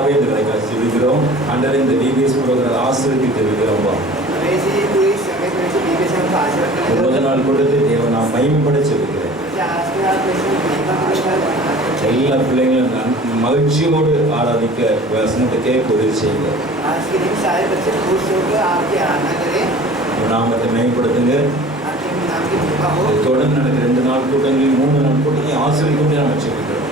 பிதாவே இந்த வேலைக்காக செபிக்கிறோம். ஆண்டவரே இந்த டிபிஎஸ் ப்ரோக்ராம் ஆசீர்வதித்து ஜெபிக்கிறோம்ப்பா. முதல் நாள் கூட்டத்தை தேவன் நான் மகிமைப்பட செபிக்கிறேன். எல்லா பிள்ளைங்களும் மகிழ்ச்சியோடு ஆராதிக்க வசனத்தை கேட்க உதவி செய்யுங்க. நாமத்தை மேம்படுத்துங்க. தொடர்ந்து நடக்கிற 2 நாள் கூட்டங்களையும் 3 நாள் கூட்டங்களையும் ஆசீர்வதிக்க நான் வச்சிருக்கிறோம்.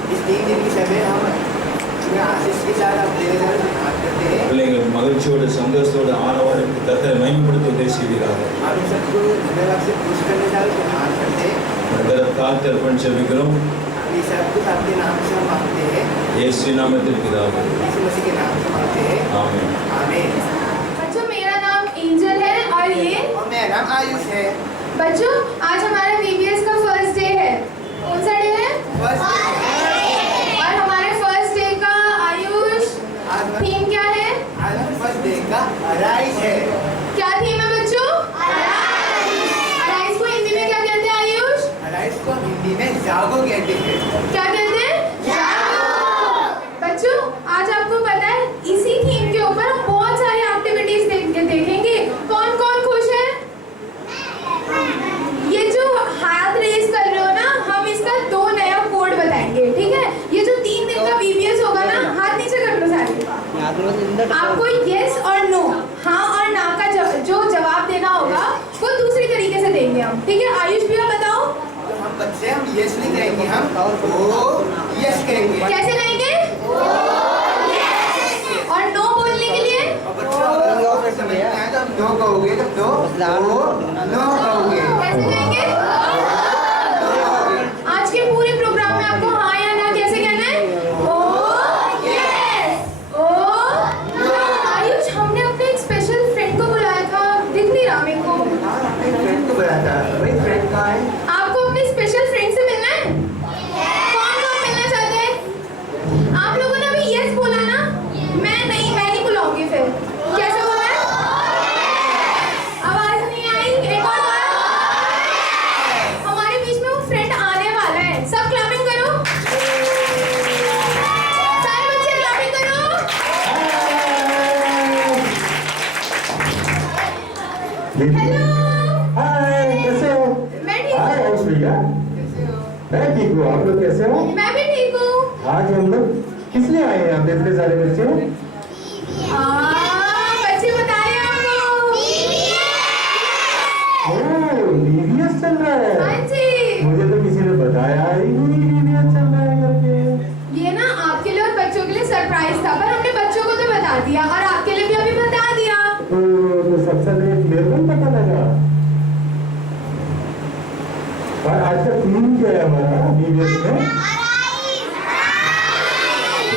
பிள்ளைகள் மகிழ்ச்சியோடு சந்தோஷத்தோடு ஆரவாரத்துக்கு கர்த்தரை மேம்படுத்த உதவி செய்கிறார்கள். காத்து அர்ப்பணம் செபிக்கிறோம். यीशु नाम में पितावे आमीन। बच्चों मेरा नाम एंजल है और मेरा नाम आयुष है। बच्चों आज हमारा VBS का फर्स्ट डे है। कौन सा डे है? First day. और हमारे फर्स्ट डे का आयुष थीम क्या है? फर्स्ट डे का अराइज है। क्या थीम है बच्चों? अराइज को हिंदी में क्या कहते हैं आयुष? अराइज को हिंदी में जागो कहते हैं। क्या कहते हैं? जागो। बच्चों आज आपको पता है इसी थीम के ऊपर हम बहुत सारी एक्टिविटीज देखेंगे। कौन कौन खुश है? ये जो हाथ रेस कर रहे हो ना, हम इसका 2 नया कोड बताएंगे, ठीक है? ये जो 3 दिन का VBS होगा ना, हाथ नीचे कर लो सारे। आपको यस और नो, हाँ और ना का जो जवाब देना होगा वो दूसरी तरीके से देंगे हम, ठीक है? आयुष भैया बताओ। हम बच्चे हम यस नहीं कहेंगे, हम ओ यस कहेंगे। कैसे कहेंगे? ओ यस। और नो बोलने के लिए नो कहोगे तो नो कहोगे। कैसे कहेंगे? आज के पूरे प्रोग्राम में आपको हाँ या ना कैसे कहना है? Oh yes, oh no. Ayush हमने अपने एक स्पेशल फ्रेंड को बुलाया था, दिख नहीं रहा मेरे को। अपने फ्रेंड को बुलाया था, वही फ्रेंड कहाँ है? आपको अपने स्पेशल फ्रेंड से मिलना है? कौन कौन मिलना चाहते हैं? आप लोगों ने अभी यस बोला ना, मैं नहीं बुलाऊंगी फिर। कैसे बोला है? आवाज नहीं आई, एक और बार। हमारे बीच में वो फ्रेंड आने वाला है, सब क्लैपिंग करो। सारे बच्चे क्लैपिंग करो। हेलो, हाय, कैसे हो? मैं ठीक हाय आयुष भैया। मैं ठीक हूँ, आप लोग कैसे हो? मैं भी ठीक हूँ। आज हम लोग किस लिए आए हैं? आप इतने सारे बच्चे बच्चे बता रहे हैं आपको। VBS चल रहा है। हाँ जी। मुझे तो किसी ने बताया ही नहीं VBS चल रहा है करके। ये ना आपके लिए और बच्चों के लिए सरप्राइज था, पर हमने बच्चों को तो बता दिया और आपके लिए भी अभी बता दिया। तो सबसे लेट मेरे को पता लगा। और आज का थीम क्या है हमारा VBS में?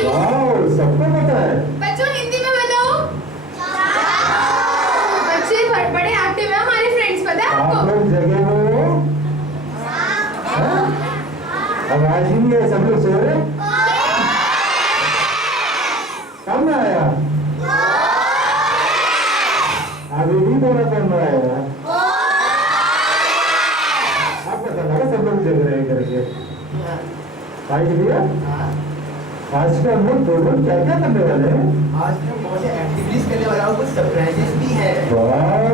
वाओ, सबको पता है। बच्चों हिंदी में बताओ। बच्चे बड़े एक्टिव है हमारे फ्रेंड्स, पता है आप आपको? लोग जगह हो? हाँ? आवाज ही नहीं है, सब लोग सो रहे? कब में आया? अभी भी मेरा कम आया। आप पता लगा सब लोग जग रहे हैं करके। भाई भैया, आज का हम लोग प्रोग्राम क्या क्या करने वाले हैं? आज हम बहुत से एक्टिविटीज करने वाला हूँ, कुछ सरप्राइजेस भी है। Wow,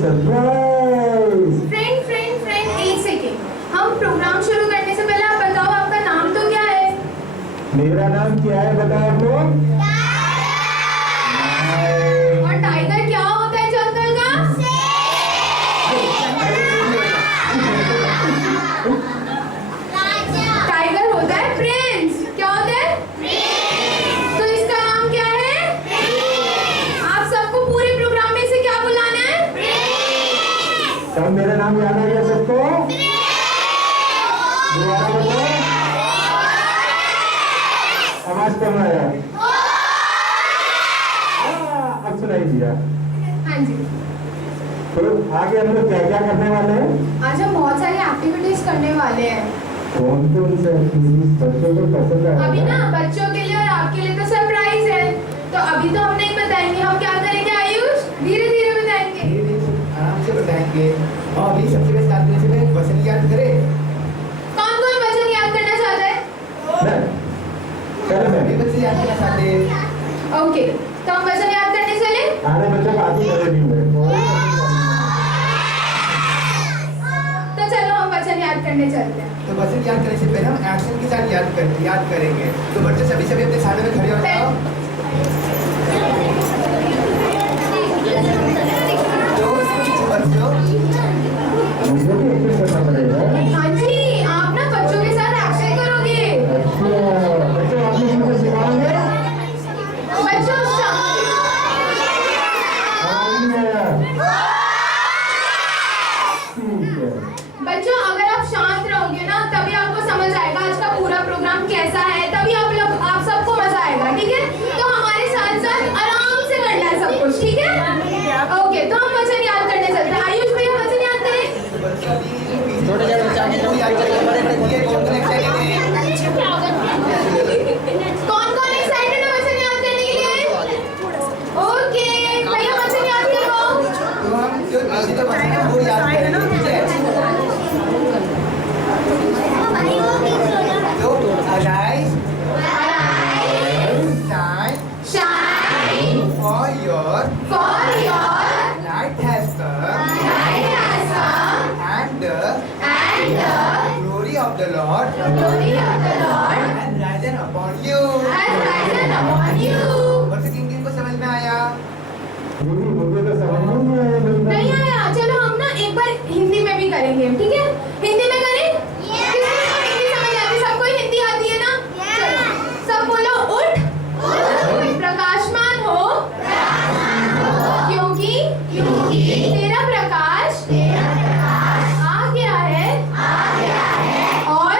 surprise. फ्रेंड एक सेकेंड, हम प्रोग्राम शुरू करने से पहले आप बताओ आपका नाम तो क्या है? मेरा नाम क्या है बताओ आप लोग? और टाइगर क्या होता है जंगल का? टाइगर होता है प्रिंस। क्या होता है? तो इसका नाम क्या है? आप सबको पूरे प्रोग्राम में से क्या बुलाना है? सब मेरा नाम याद आ गया सबको? दोबारा बताओ। आवाज कम आया। अब सुनाई दिया। हाँ जी। तो आगे हम लोग क्या क्या करने वाले हैं? आज हम बहुत सारी एक्टिविटीज करने वाले हैं। कौन कौन से एक्टिविटीज बच्चों को पसंद है? अभी ना बच्चों के लिए और आपके लिए तो सरप्राइज है, तो अभी तो हम नहीं बताएंगे। हम क्या करेंगे आयुष? धीरे धीरे बताएंगे, आराम से बताएंगे। और अभी सबसे पहले स्टार्ट करने से पहले वचन याद करें। कौन कौन वचन याद करना चाहता है? मैं। पहले मैं। सभी बच्चे याद करना चाहते हैं। ओके, तो हम वचन याद करने चले। अरे बच्चों बात ही कर रही है। तो चलो हम वचन याद करने चलते हैं। तो वचन याद करने से पहले हम एक्शन के साथ याद करेंगे। तो बच्चे सभी अपने सामने में खड़े हो जाओ। तो बच्चों मुझे भी एक्शन करना पड़ेगा। हाँ जी, आप ना बच्चों के साथ एक्शन करोगे। अच्छा बच्चों आप लोग मुझे सिखाओगे? बच्चों बच्चों अगर आप शांत रहोगे ना तभी आपको समझ आएगा आज का पूरा प्रोग्राम कैसा है, तभी आप सबको मजा आएगा, ठीक है? तो हमारे साथ साथ आराम से करना है सब कुछ, ठीक है? ओके, तो हम वचन याद करने चलते हैं। आयुष भैया वचन याद करें। थोड़े देर बच्चा को याद करेंगे। ये कौन एक्साइटेड है? कौन एक्साइटेड है वचन याद करने के लिए? ओके भैया वचन याद करो। तो हम जो पीछे जो वचन है वो याद करेंगे, ठीक है? तो arise, shine, for your light has come, and the glory of the Lord has risen upon you. बच्चे किन को समझ में आया? दीदी मुझे तो समझ नहीं आया। नहीं आया? चलो हम ना एक बार हिंदी में भी करेंगे, ठीक है? हिंदी में करें? हिंदी समझ आती, सबको हिंदी आती है ना? चलो सब बोलो उठ प्रकाशमान हो क्योंकि तेरा प्रकाश आ गया है और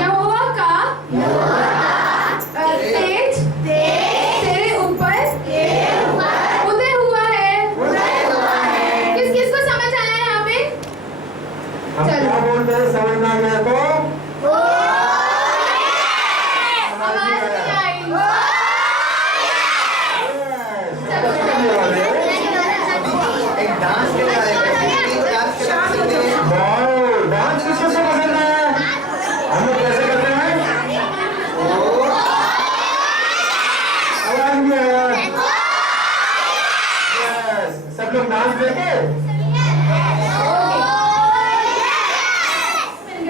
यहोवा का तेज तेरे ऊपर उदय हुआ है। किस किस को समझ आया है यहाँ पे? हम क्या बोलते हैं समझ में आ गया तो? आवाज नहीं आई। एक डांस के डांस के डांस किसको से पसंद है? हम लोग कैसे करते हैं? आवाज नहीं आया। Yes, सब लोग डांस देंगे?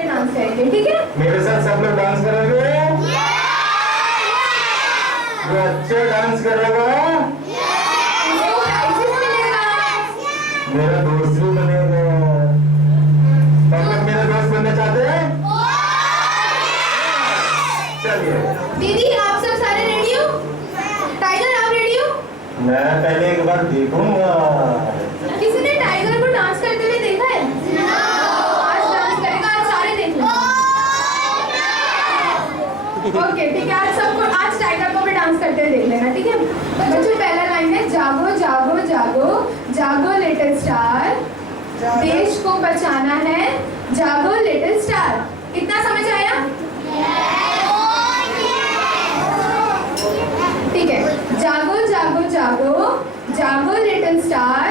डांस करेंगे, ठीक है? मेरे साथ सब लोग डांस करेंगे? जो अच्छे डांस करेगा उसको प्राइजेस मिलेगा। मेरा दोस्त भी बनेगा। आप लोग मेरे दोस्त बनना चाहते हैं? चलिए। दीदी आप सब सारे रेडी हो? टाइगर आप रेडी हो? मैं पहले एक बार देखूंगा। किसी ने टाइगर को डांस करते हुए देखा है? आज डांस करेगा, आज सारे देख लो। ओके ठीक है, आज टाइगर को भी डांस करते हुए देख लेना, ठीक है? बच्चों पहला लाइन है जागो जागो जागो जागो लिटिल स्टार, देश को बचाना है जागो लिटिल स्टार। इतना समझ आया? ठीक है, जागो जागो जागो जागो लिटिल स्टार,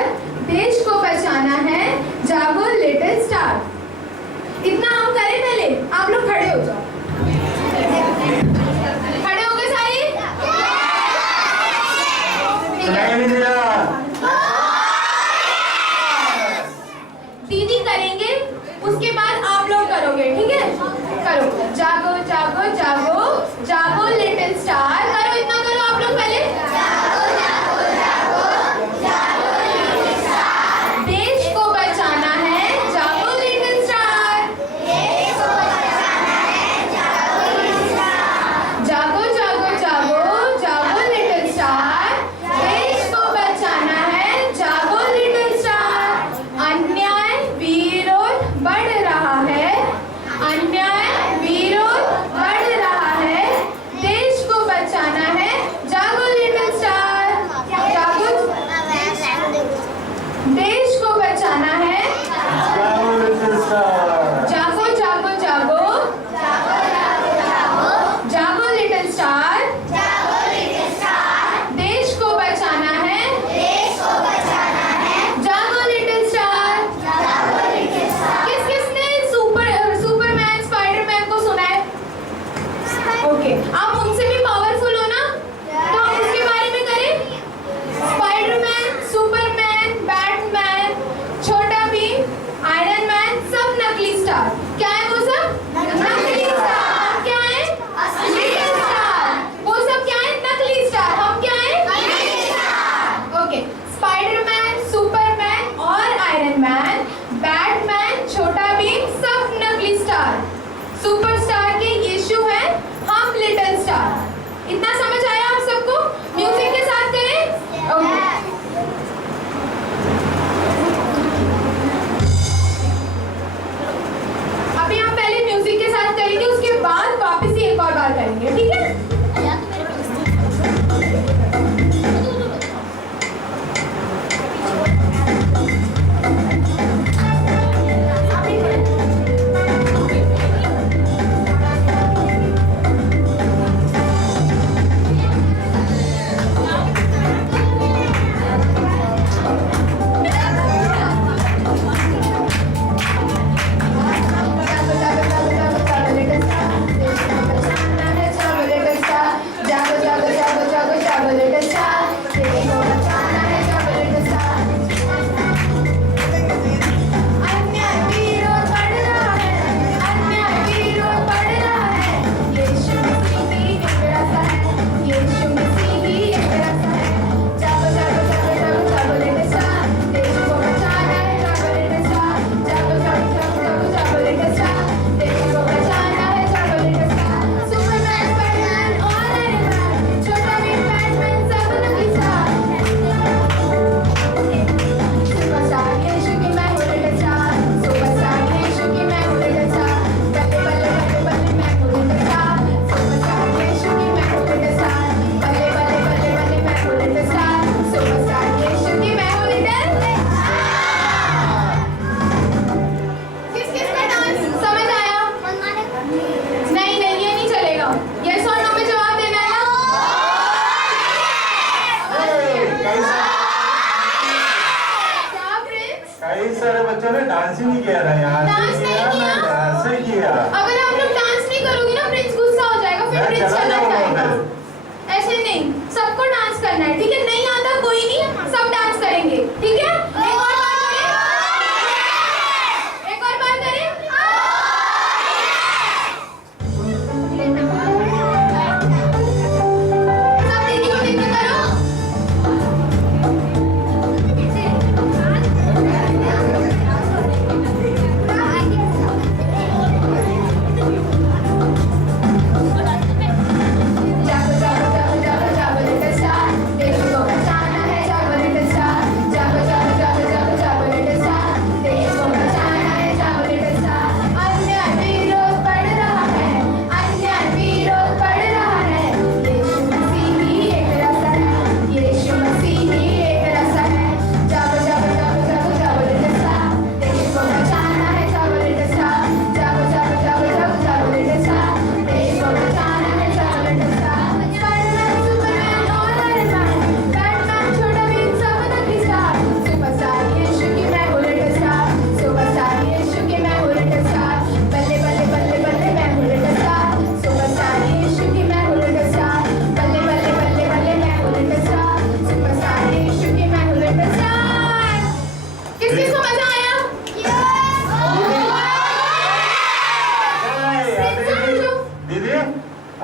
देश को बचाना है जागो लिटिल स्टार। इतना हम करें पहले, आप लोग खड़े हो जाओ। खड़े हो गए सारे? सुनाई नहीं दिया? दीदी करेंगे, उसके बाद आप लोग करोगे, ठीक है? करो जागो जागो जागो जागो लिटिल स्टार। करो, इतना करो आप लोग पहले। देश को बचाना है इतना समझ आया आप सबको? म्यूजिक के साथ करें? ओके। अभी हम पहले म्यूजिक के साथ करेंगे, उसके बाद वापस ही एक और बार करेंगे, ठीक है? बच्चों ने डांस ही नहीं किया था यहाँ से किया। अगर आप लोग डांस नहीं करोगे ना प्रिंस गुस्सा हो जाएगा, फिर प्रिंस चला जाएगा। ऐसे नहीं, सबको डांस करना है, ठीक है? नहीं आता कोई नहीं, सब डांस करेंगे, ठीक है? एक और बार करें, एक और बार करें। सब दीदी को देख के करो।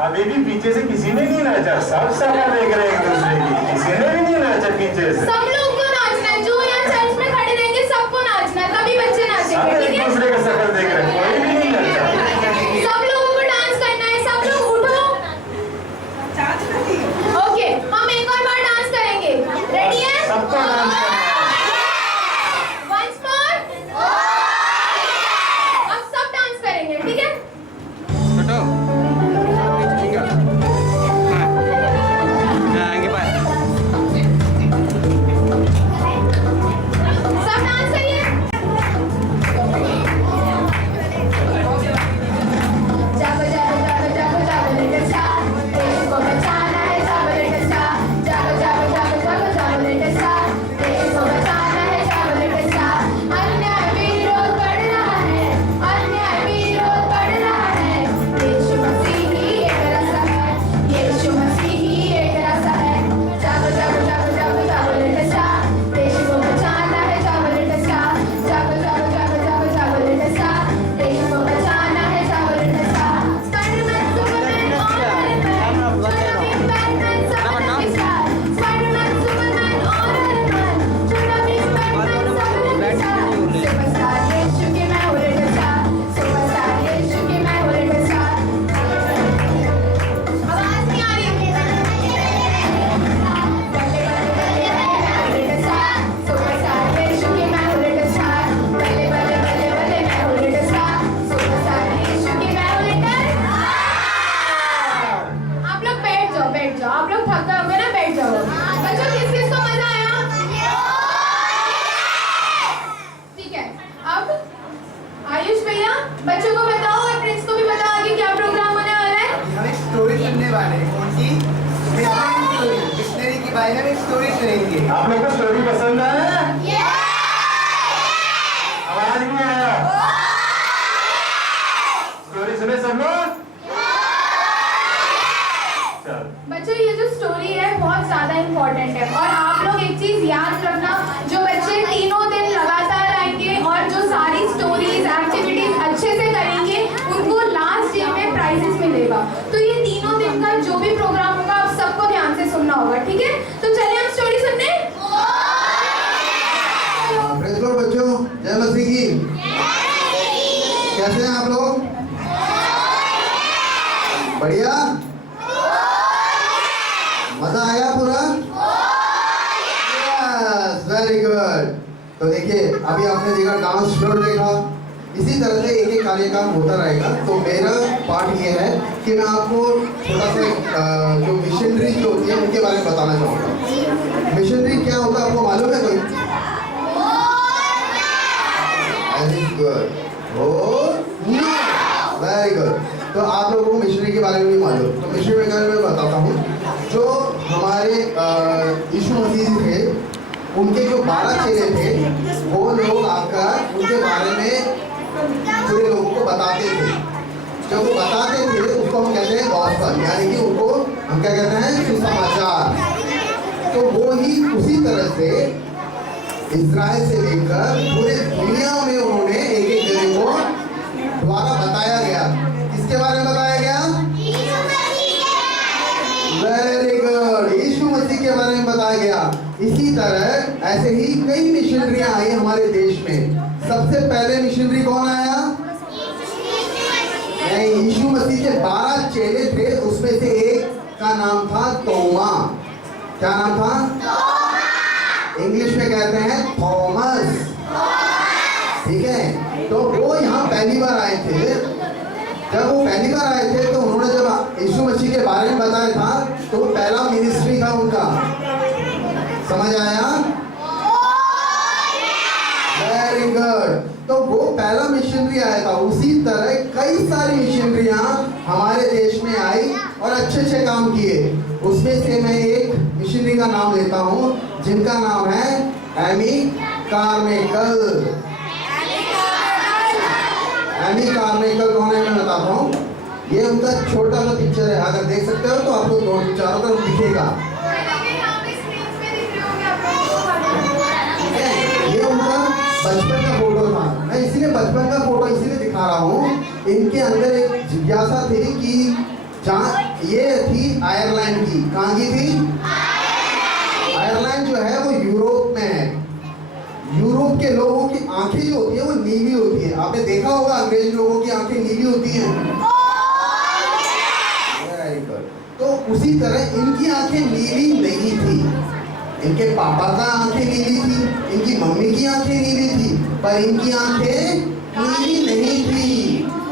अभी भी पीछे से किसी ने नहीं नाचा, सब शक्ल देख रहे हैं एक दूसरे की, किसी ने भी नहीं नाचा पीछे से। सब लोग को नाचना है, जो यहाँ चर्च में खड़े रहेंगे सबको नाचना है, तभी बच्चे नाचेंगे, ठीक है? एक दूसरे का शक्ल देख रहे हैं, कोई भी नहीं नाचा। सब लोगों को डांस करना है, सब लोग उठो। ओके, हम एक और बार डांस करेंगे, रेडी है? सबको डांस करना है। Once more। अब सब डांस करेंगे, ठीक है? सब डांस करिए। बैठ जाओ, आप लोग थक गए होंगे ना, बैठ जाओ। बच्चों किस किस को मजा आया? ठीक है, अब आयुष भैया बच्चों को बताओ और प्रिंस को भी बताओ आगे क्या प्रोग्राम होने वाला है। अभी हम एक स्टोरी सुनने वाले हैं। कौन सी? डिक्शनरी के बारे में एक स्टोरी सुनेंगे। आप लोग को स्टोरी पसंद आया? आवाज नहीं आया। स्टोरी सुने सब लोग? बच्चों ये जो स्टोरी है बहुत ज्यादा इम्पोर्टेंट है, और आप लोग एक चीज याद रखना, जो बच्चे तीनों दिन लगातार आएंगे और जो सारी स्टोरीज एक्टिविटीज अच्छे से करेंगे उनको लास्ट डे में प्राइजेस मिलेगा। तो ये तीनों दिन का जो भी प्रोग्राम होगा आप सबको ध्यान से सुनना होगा, ठीक है? तो चलिए हम स्टोरी सुनने। प्रेज़ लॉर्ड बच्चों, जय मसीह की। कैसे हैं आप लोग? बढ़िया, मजा आया पूरा? Yes, very good. तो देखिए अभी आपने देखा डांस फ्लोर देखा, इसी तरह से एक एक कार्यक्रम होता रहेगा। तो मेरा पार्ट ये है कि मैं आपको थोड़ा सा जो मिशनरी जो होती है उनके बारे में बताना चाहूँगा। मिशनरी क्या होता है आपको मालूम है कोई? Very good, very good. तो आप लोगों को मिशनरी के बारे में भी मालूम। तो मिशनरी के बारे में बताता हूँ। जो हमारे यीशु मसीह थे, उनके जो 12 चेले थे, वो लोग आकर उनके बारे में पूरे लोगों को बताते थे। जब वो बताते थे उसको हम कहते हैं गॉस्पेल, यानी कि उनको हम क्या कहते हैं? सुसमाचार। तो वो ही उसी तरह से इस्राएल से लेकर पूरे दुनिया में उन्होंने एक एक जगह को द्वारा बताया गया। किसके बारे में बताया गया? वेरी गुड, यीशु मसीह के बारे में बताया गया। इसी तरह ऐसे ही कई मिशनरियां आई हमारे देश में। सबसे पहले मिशनरी कौन आया? नहीं, यीशु मसीह के 12 चेले थे, उसमें से एक का नाम था तोमा। क्या नाम था? इंग्लिश में कहते हैं थॉमस, ठीक है? तो वो यहाँ पहली बार आए थे। जब वो पहली बार आए थे तो उन्होंने जब यीशु मसीह के बारे में बताया था तो वो पहला मिनिस्ट्री था उनका। समझ आया? Very good. तो वो पहला मिशनरी आया था। उसी तरह कई सारी मिशनरियां हमारे देश में आई और अच्छे अच्छे काम किए। उसमें से मैं एक मिशनरी का नाम लेता हूँ जिनका नाम है एमी कार्मिकल। एमी कार्मिकल कौन है मैं बताता हूँ। ये उनका छोटा सा पिक्चर है, अगर देख सकते हो तो आपको चारों तरफ दिखेगा। ये उनका बचपन का फोटो था। मैं इसीलिए बचपन का फोटो इसीलिए दिखा रहा हूँ, इनके अंदर एक जिज्ञासा थी कि जहाँ ये थी आयरलैंड की। कहाँ की थी? आयरलैंड जो है वो यूरोप में है। यूरोप के लोगों की आंखें जो होती है वो नीली होती है। आपने देखा होगा अंग्रेज लोगों की आंखें नीली होती हैं। तो उसी तरह इनकी आंखें नीली नहीं थी। इनके पापा का आंखें नीली थी, इनकी मम्मी की आंखें नीली थी, पर इनकी आंखें नीली नहीं थी।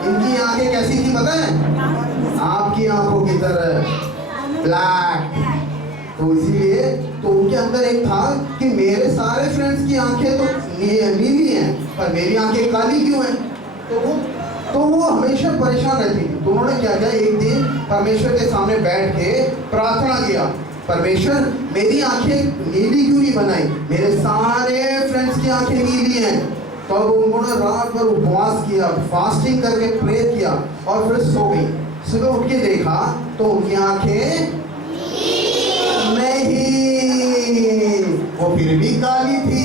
इनकी आंखें कैसी थी पता है? आपकी आंखों की तरह ब्लैक। तो इसीलिए तो उनके अंदर एक था कि मेरे सारे फ्रेंड्स की आंखें तो नीली हैं पर मेरी आंखें काली क्यों हैं? तो वो हमेशा परेशान रहती थी। तो उन्होंने क्या किया, एक दिन परमेश्वर के सामने बैठ के प्रार्थना किया, परमेश्वर मेरी आंखें नीली क्यों नहीं बनाई? मेरे सारे फ्रेंड्स की आंखें नीली हैं। तो उन्होंने रात भर उपवास किया, फास्टिंग करके प्रेयर किया और फिर सो गई। सुबह उठ के देखा तो उनकी आंखें नहीं, वो फिर भी काली थी,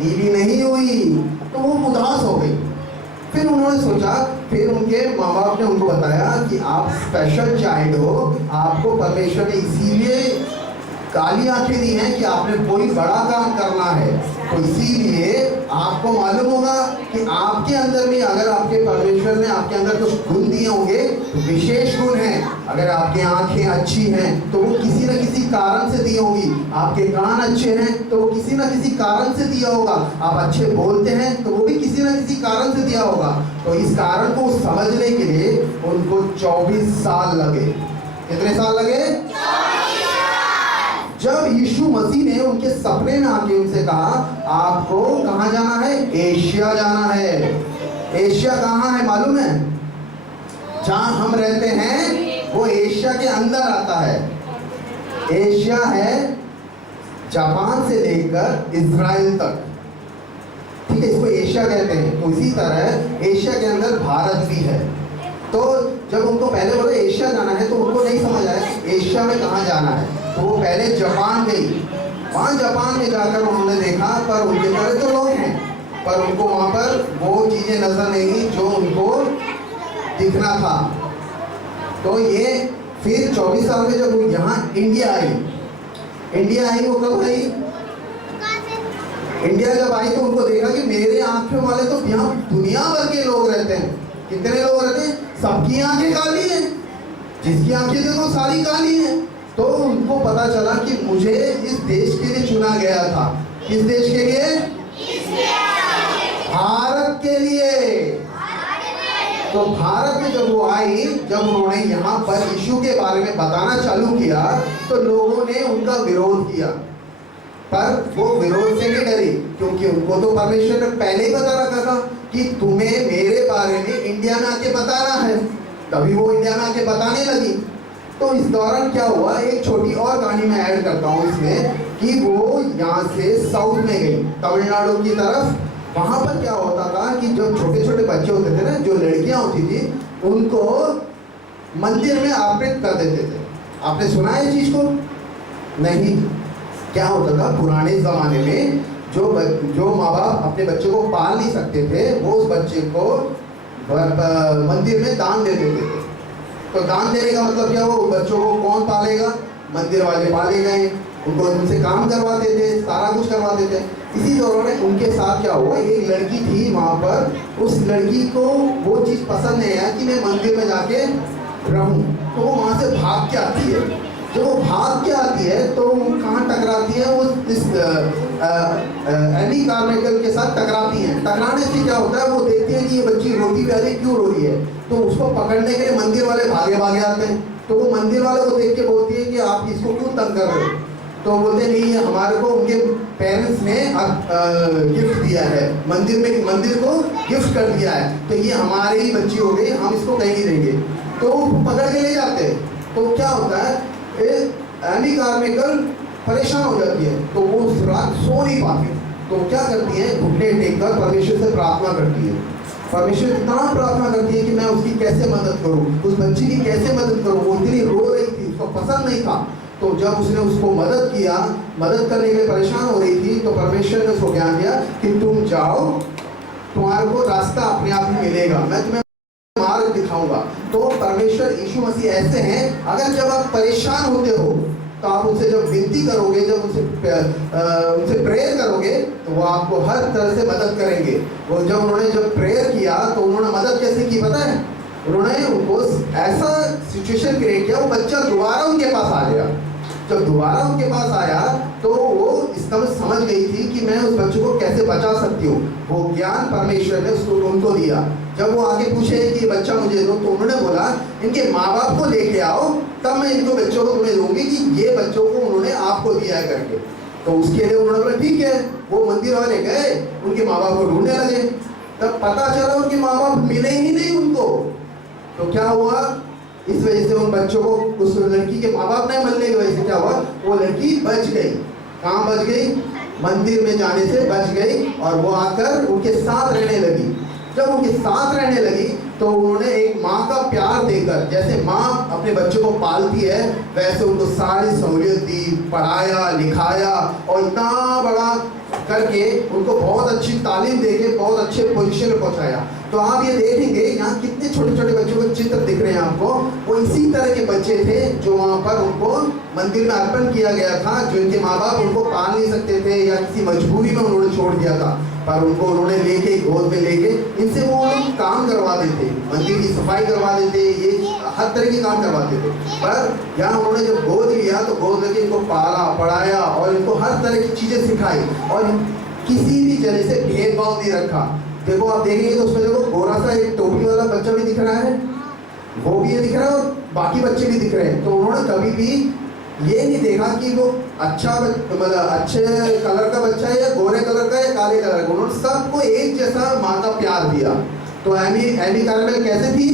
नीली नहीं हुई। तो वो उदास हो गई। फिर उन्होंने सोचा, फिर उनके माँ बाप ने उनको बताया कि आप स्पेशल चाइल्ड हो, आपको परमेश्वर ने इसीलिए काली आंखें दी हैं कि आपने कोई बड़ा काम करना है। तो इसीलिए आपको मालूम होगा कि आपके अंदर में अगर आपके परमेश्वर ने आपके अंदर कुछ गुण दिए होंगे तो विशेष गुण हैं। अगर आपकी आंखें अच्छी हैं तो वो किसी न किसी कारण से दी होगी। आपके कान अच्छे हैं तो वो किसी न किसी कारण से दिया होगा। आप अच्छे बोलते हैं तो वो भी किसी न किसी कारण से दिया होगा। तो इस कारण को समझने के लिए उनको 24 साल लगे। कितने साल लगे? जब यीशु मसीह ने उनके सपने में आके उनसे कहा आपको कहाँ जाना है? एशिया जाना है। एशिया कहाँ है मालूम है? जहाँ हम रहते हैं वो एशिया के अंदर आता है। एशिया है जापान से लेकर इजराइल तक, ठीक है, इसको एशिया कहते हैं। तो इसी तरह एशिया के अंदर भारत भी है। तो जब उनको पहले बोले एशिया जाना है तो उनको नहीं समझ आया एशिया में कहाँ जाना है, तो वो पहले जापान गई। वहाँ जापान में जाकर उन्होंने देखा पर उनके तरह तो लोग हैं, पर उनको वहाँ पर वो चीज़ें नजर नहीं जो उनको दिखना था। तो ये फिर 24 साल में जब वो यहाँ इंडिया आई, वो कब आई? इंडिया जब आई तो उनको देखा कि मेरे आंखों वाले तो यहाँ दुनिया भर के लोग रहते हैं। कितने लोग रहते हैं? सबकी आंखें काली हैं, जिसकी आंखें देखो सारी काली हैं। तो उनको पता चला कि मुझे इस देश के लिए चुना गया था। किस देश के लिए? भारत के लिए। तो भारत में जब वो आई, जब उन्होंने यहाँ पर यीशु के बारे में बताना चालू किया तो लोगों ने उनका विरोध किया, पर वो विरोध से नहीं डरी, क्योंकि उनको तो परमेश्वर ने पहले ही बता रखा था कि तुम्हें मेरे बारे में इंडिया में आके बताना है। तभी वो इंडिया में आके बताने लगी। तो इस दौरान क्या हुआ, एक छोटी और कहानी मैं ऐड करता हूँ इसमें, कि वो यहाँ से साउथ में गई, तमिलनाडु की तरफ। वहाँ पर क्या होता था कि जो छोटे छोटे बच्चे होते थे ना, जो लड़कियाँ होती थी, उनको मंदिर में अर्पित कर देते थे। आपने सुना है इस चीज़ को? नहीं। क्या होता था पुराने ज़माने में, जो माँ बाप अपने बच्चे को पाल नहीं सकते थे, वो उस बच्चे को मंदिर में दान दे देते थे। तो दान देने का मतलब क्या, वो बच्चों को कौन पालेगा? मंदिर वाले पाले गए, उनको उनसे काम करवाते थे, सारा कुछ करवाते थे। इसी दौरान उनके साथ क्या हुआ, एक लड़की थी वहाँ पर, उस लड़की को वो चीज़ पसंद नहीं आया कि मैं मंदिर में जाके रहूं, तो वो वहाँ से भाग के आती है। जब वो भाग के आती है तो कहाँ टकराती है, वो इस एनी कार्माइकल के साथ टकराती हैं। टकराने से क्या होता है, वो देखती है कि ये बच्ची रोती प्यारी क्यों रो रही है, तो उसको पकड़ने के लिए मंदिर वाले भागे भागे आते हैं। तो वो मंदिर वाले को देख के बोलती है कि आप इसको क्यों तंग कर रहे हो? तो बोलते नहीं, हमारे को उनके पेरेंट्स ने गिफ्ट दिया है, मंदिर को गिफ्ट कर दिया है, तो ये हमारी ही बच्ची हो गई, हम इसको कहीं नहीं देंगे। तो पकड़ के ले जाते हैं। तो क्या होता है, एनी कार्माइकल परेशान हो जाती है, तो वो उस रात सो नहीं पाती। तो क्या करती है, घुटने टेक कर परमेश्वर से प्रार्थना करती है। परमेश्वर इतना प्रार्थना करती है कि मैं उसकी कैसे मदद करूं, उस बच्ची की कैसे मदद करूं। वो इतनी रो रही थी, उसको पसंद नहीं था। तो जब उसने उसको मदद किया, मदद करने के लिए परेशान हो रही थी, तो परमेश्वर ने उसको ज्ञान दिया कि तुम जाओ, तुम्हारे को रास्ता अपने आप ही मिलेगा, मैं तुम्हें मार्ग दिखाऊंगा। तो परमेश्वर यीशु मसीह ऐसे हैं, अगर जब आप परेशान होते हो तो आप उनसे जब विनती करोगे, जब उनसे प्रेयर करोगे, तो वो आपको हर तरह से मदद करेंगे। वो उन्होंने जब प्रेयर किया तो उन्होंने मदद कैसे की पता है? उन्होंने उनको ऐसा सिचुएशन क्रिएट किया, वो बच्चा दोबारा उनके पास आ गया। जब दोबारा उनके पास आया तो वो इसका समझ गई थी कि मैं उस बच्चे को कैसे बचा सकती हूँ। वो ज्ञान परमेश्वर ने उनको दिया। जब वो आगे पूछे कि ये बच्चा मुझे दो, तो उन्होंने बोला इनके माँ बाप को लेके आओ, तब मैं इनको बच्चों को तुम्हें दूंगी कि ये बच्चों को उन्होंने आपको दिया है करके। तो उसके लिए उन्होंने बोला ठीक है। वो मंदिर वाले गए, उनके माँ बाप को ढूंढने लगे, तब पता चला उनके माँ बाप मिले ही नहीं उनको। तो क्या हुआ, इस वजह से उन बच्चों को, उस लड़की के माँ बाप नहीं मिलने की वजह से क्या हुआ, वो लड़की बच गई। कहाँ बच गई? मंदिर में जाने से बच गई, और वो आकर उनके साथ रहने लगी। जब उनके साथ रहने लगी तो उन्होंने एक माँ का प्यार देकर, जैसे माँ अपने बच्चों को पालती है, वैसे उनको सारी सहूलियत दी, पढ़ाया लिखाया, और इतना बड़ा करके उनको बहुत अच्छी तालीम देके बहुत अच्छे पोजीशन में पहुंचाया। तो आप ये देखेंगे यहाँ कितने छोटे छोटे बच्चों के चित्र दिख रहे हैं आपको, वो इसी तरह के बच्चे थे जो वहाँ पर उनको मंदिर में अर्पण किया गया था, जो इनके माँ बाप उनको पाल नहीं सकते थे या किसी मजबूरी में उन्होंने छोड़ दिया था, पर उनको उन्होंने लेके गोद में लेके इनसे वो काम करवा देते, मंदिर की सफाई करवा देते, ये हर तरह के काम करवाते थे। पर यहाँ उन्होंने जब गोद लिया तो गोद लेके इनको पाला पढ़ाया और इनको हर तरह की चीज़ें सिखाई, और किसी भी जगह से भेदभाव नहीं रखा। देखो आप देखेंगे तो उसमें देखो गोरा सा एक टोपी वाला बच्चा भी दिख रहा है, वो भी ये दिख रहा है, और बाकी बच्चे भी दिख रहे हैं। तो उन्होंने कभी भी ये नहीं देखा कि वो अच्छा मतलब अच्छे कलर का बच्चा है या गोरे कलर का या काले कलर का, उन्होंने सबको एक जैसा माँ का प्यार दिया। तो एमी कार्मेल कैसे थी?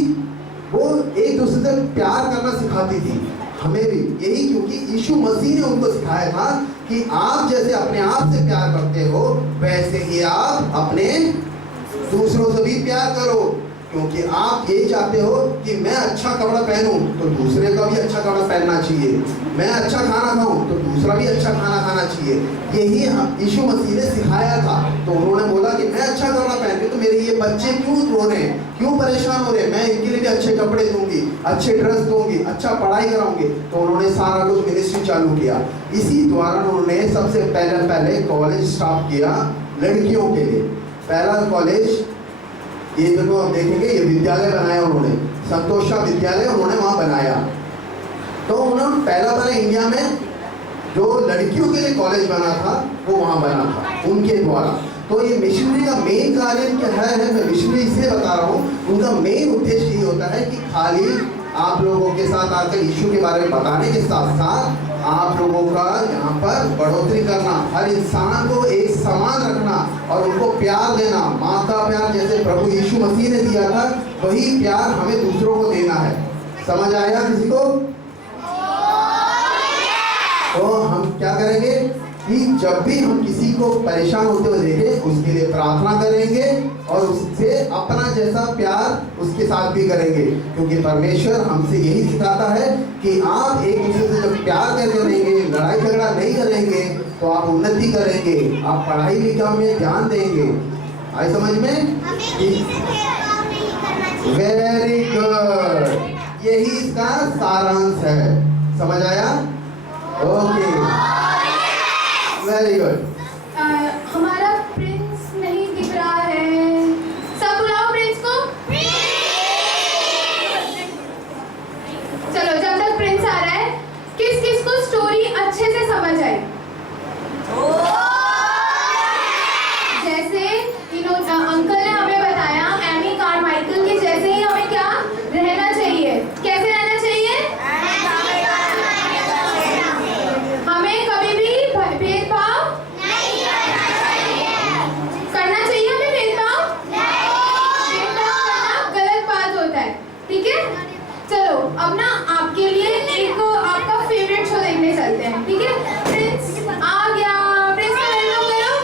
वो एक दूसरे से प्यार करना सिखाती थी हमें भी, यही क्योंकि यीशु मसीह ने उनको सिखाया था कि आप जैसे अपने आप से प्यार करते हो वैसे ही आप अपने दूसरों से भी प्यार करो। क्योंकि आप ये चाहते हो कि मैं अच्छा कपड़ा पहनूं तो दूसरे का भी अच्छा कपड़ा पहनना चाहिए, मैं अच्छा खाना खाऊं तो दूसरा भी अच्छा खाना खाना चाहिए। यही यीशु मसीह ने सिखाया था। तो उन्होंने बोला कि मैं अच्छा कपड़ा पहन के तो मेरे ये बच्चे क्यों रो रहे हैं, क्यों परेशान हो रहे हैं, मैं इनके लिए भी अच्छे कपड़े दूंगी, अच्छे ड्रेस दूंगी, अच्छा पढ़ाई कराऊंगी। तो उन्होंने सारा कुछ मिनिस्ट्री चालू किया। इसी द्वारा उन्होंने सबसे पहले कॉलेज स्टार्ट किया लड़कियों के लिए। पहला कॉलेज ये देखो आप देखेंगे, ये विद्यालय बनाया उन्होंने, संतोषा विद्यालय उन्होंने वहाँ बनाया। तो उन्होंने पहला इंडिया में जो लड़कियों के लिए कॉलेज बना था वो वहाँ बना था उनके द्वारा। तो ये मिशनरी का मेन कार्य क्या है, मैं मिशनरी इसलिए बता रहा हूँ, उनका मेन उद्देश्य ये होता है कि खाली आप लोगों के साथ आकर यीशु के बारे में बताने के साथ साथ आप लोगों का यहाँ पर बढ़ोतरी करना, हर इंसान को एक समान रखना और उनको प्यार देना। माँ का प्यार जैसे प्रभु यीशु मसीह ने दिया था वही प्यार हमें दूसरों को देना है। समझ आया किसी को? तो हम क्या करेंगे कि जब भी हम किसी को परेशान होते हुए देखें उसके लिए प्रार्थना करेंगे और उससे अपना जैसा प्यार उसके साथ भी करेंगे। क्योंकि परमेश्वर हमसे यही सिखाता है कि आप एक दूसरे से जब प्यार करके रहेंगे, लड़ाई झगड़ा नहीं करेंगे तो आप उन्नति करेंगे, आप पढ़ाई लिखाई में ध्यान देंगे। आई समझ में? वेरी गुड, यही इसका सारांश है। समझ आया? Okay, very good. हमारा प्रिंस नहीं दिख रहा है, सब बुलाओ प्रिंस को। चलो, जब तक प्रिंस आ रहा है, किस किस को स्टोरी अच्छे से समझ आई? जैसे अंकल ने हमें बताया एमी कार्माइकल के जैसे ही हमें क्या रहना चाहिए, कैसे रहना चाहिए? हमें कभी भी भेदभाव नहीं करना चाहिए। हमें भेदभाव करना गलत बात होता है, ठीक है? चलो, अब ना आपके लिए एक आपका फेवरेट शो देखने चलते हैं, ठीक है? प्रिंस आ गया, प्रिंस का वेलकम करो।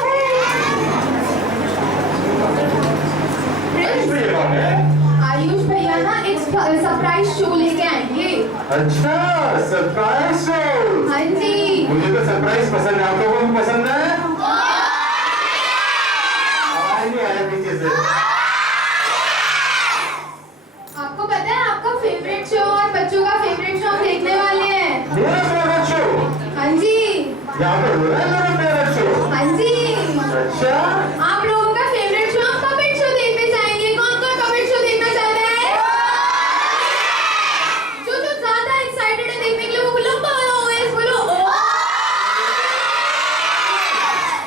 आयुष भैया ना एक सरप्राइज शो लेके आएंगे। अच्छा, सरप्राइज शो। हाँ जी, मुझे तो सरप्राइज पसंद है, आप लोगों को पसंद है? आवाज नहीं आया पीछे से। आपको पता है आपका फेवरेट शो और बच्चों का फेवरेट शो हम देखने वाले हैं। मेरा फेवरेट शो? हाँ जी, यहाँ पे हो रहा है मेरा फेवरेट शो? हाँ जी। अच्छा, आप लोगों का फेवरेट शो हम पपेट शो देखने जाएंगे। कौन कौन पपेट शो देखना चाहता है? जो ज्यादा एक्साइटेड है देखने के लिए वो बोलो बोलो ओ।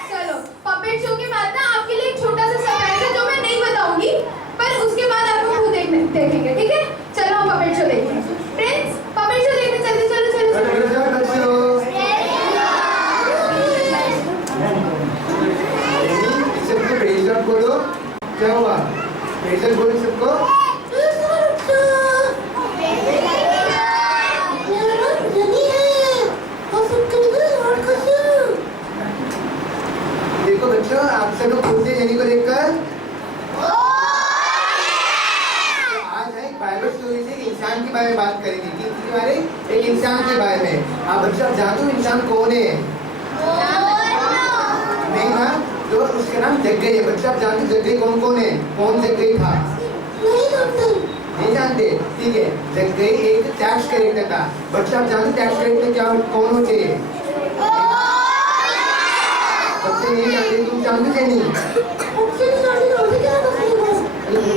चलो, पपेट शो के बाद ना आपके लिए एक छोटा सा सरप्राइज है जो मैं नहीं बताऊंगी, पर उसके बाद आप लोग खुद देखेंगे, ठीक है? चलो हम पपेट शो देखते हैं। प्रिंस, पपेट शो देखने चलते। चलो चलो सबको प्रेशर बोलो, क्या हुआ? प्रेशर बोलो सबको। देखो बच्चों, आप सब लोग खुश हैं यहीं को देखकर? आज है बाइबल स्टोरी से इंसान के बारे में बात करेंगे। किसके बारे? एक इंसान के बारे में। आप बच्चों आप जानते हो इंसान कौन है? नहीं ना? तो उसका नाम जग्गई है। बच्चा आप जानते जग्गई कौन कौन है? कौन जग्गई था? नहीं जानते? ठीक है, जग्गई एक टैक्स कलेक्टर था। बच्चा आप जानते टैक्स कलेक्टर क्या कौन होते हैं? बच्चे नहीं जानते, तुम जानते थे नहीं?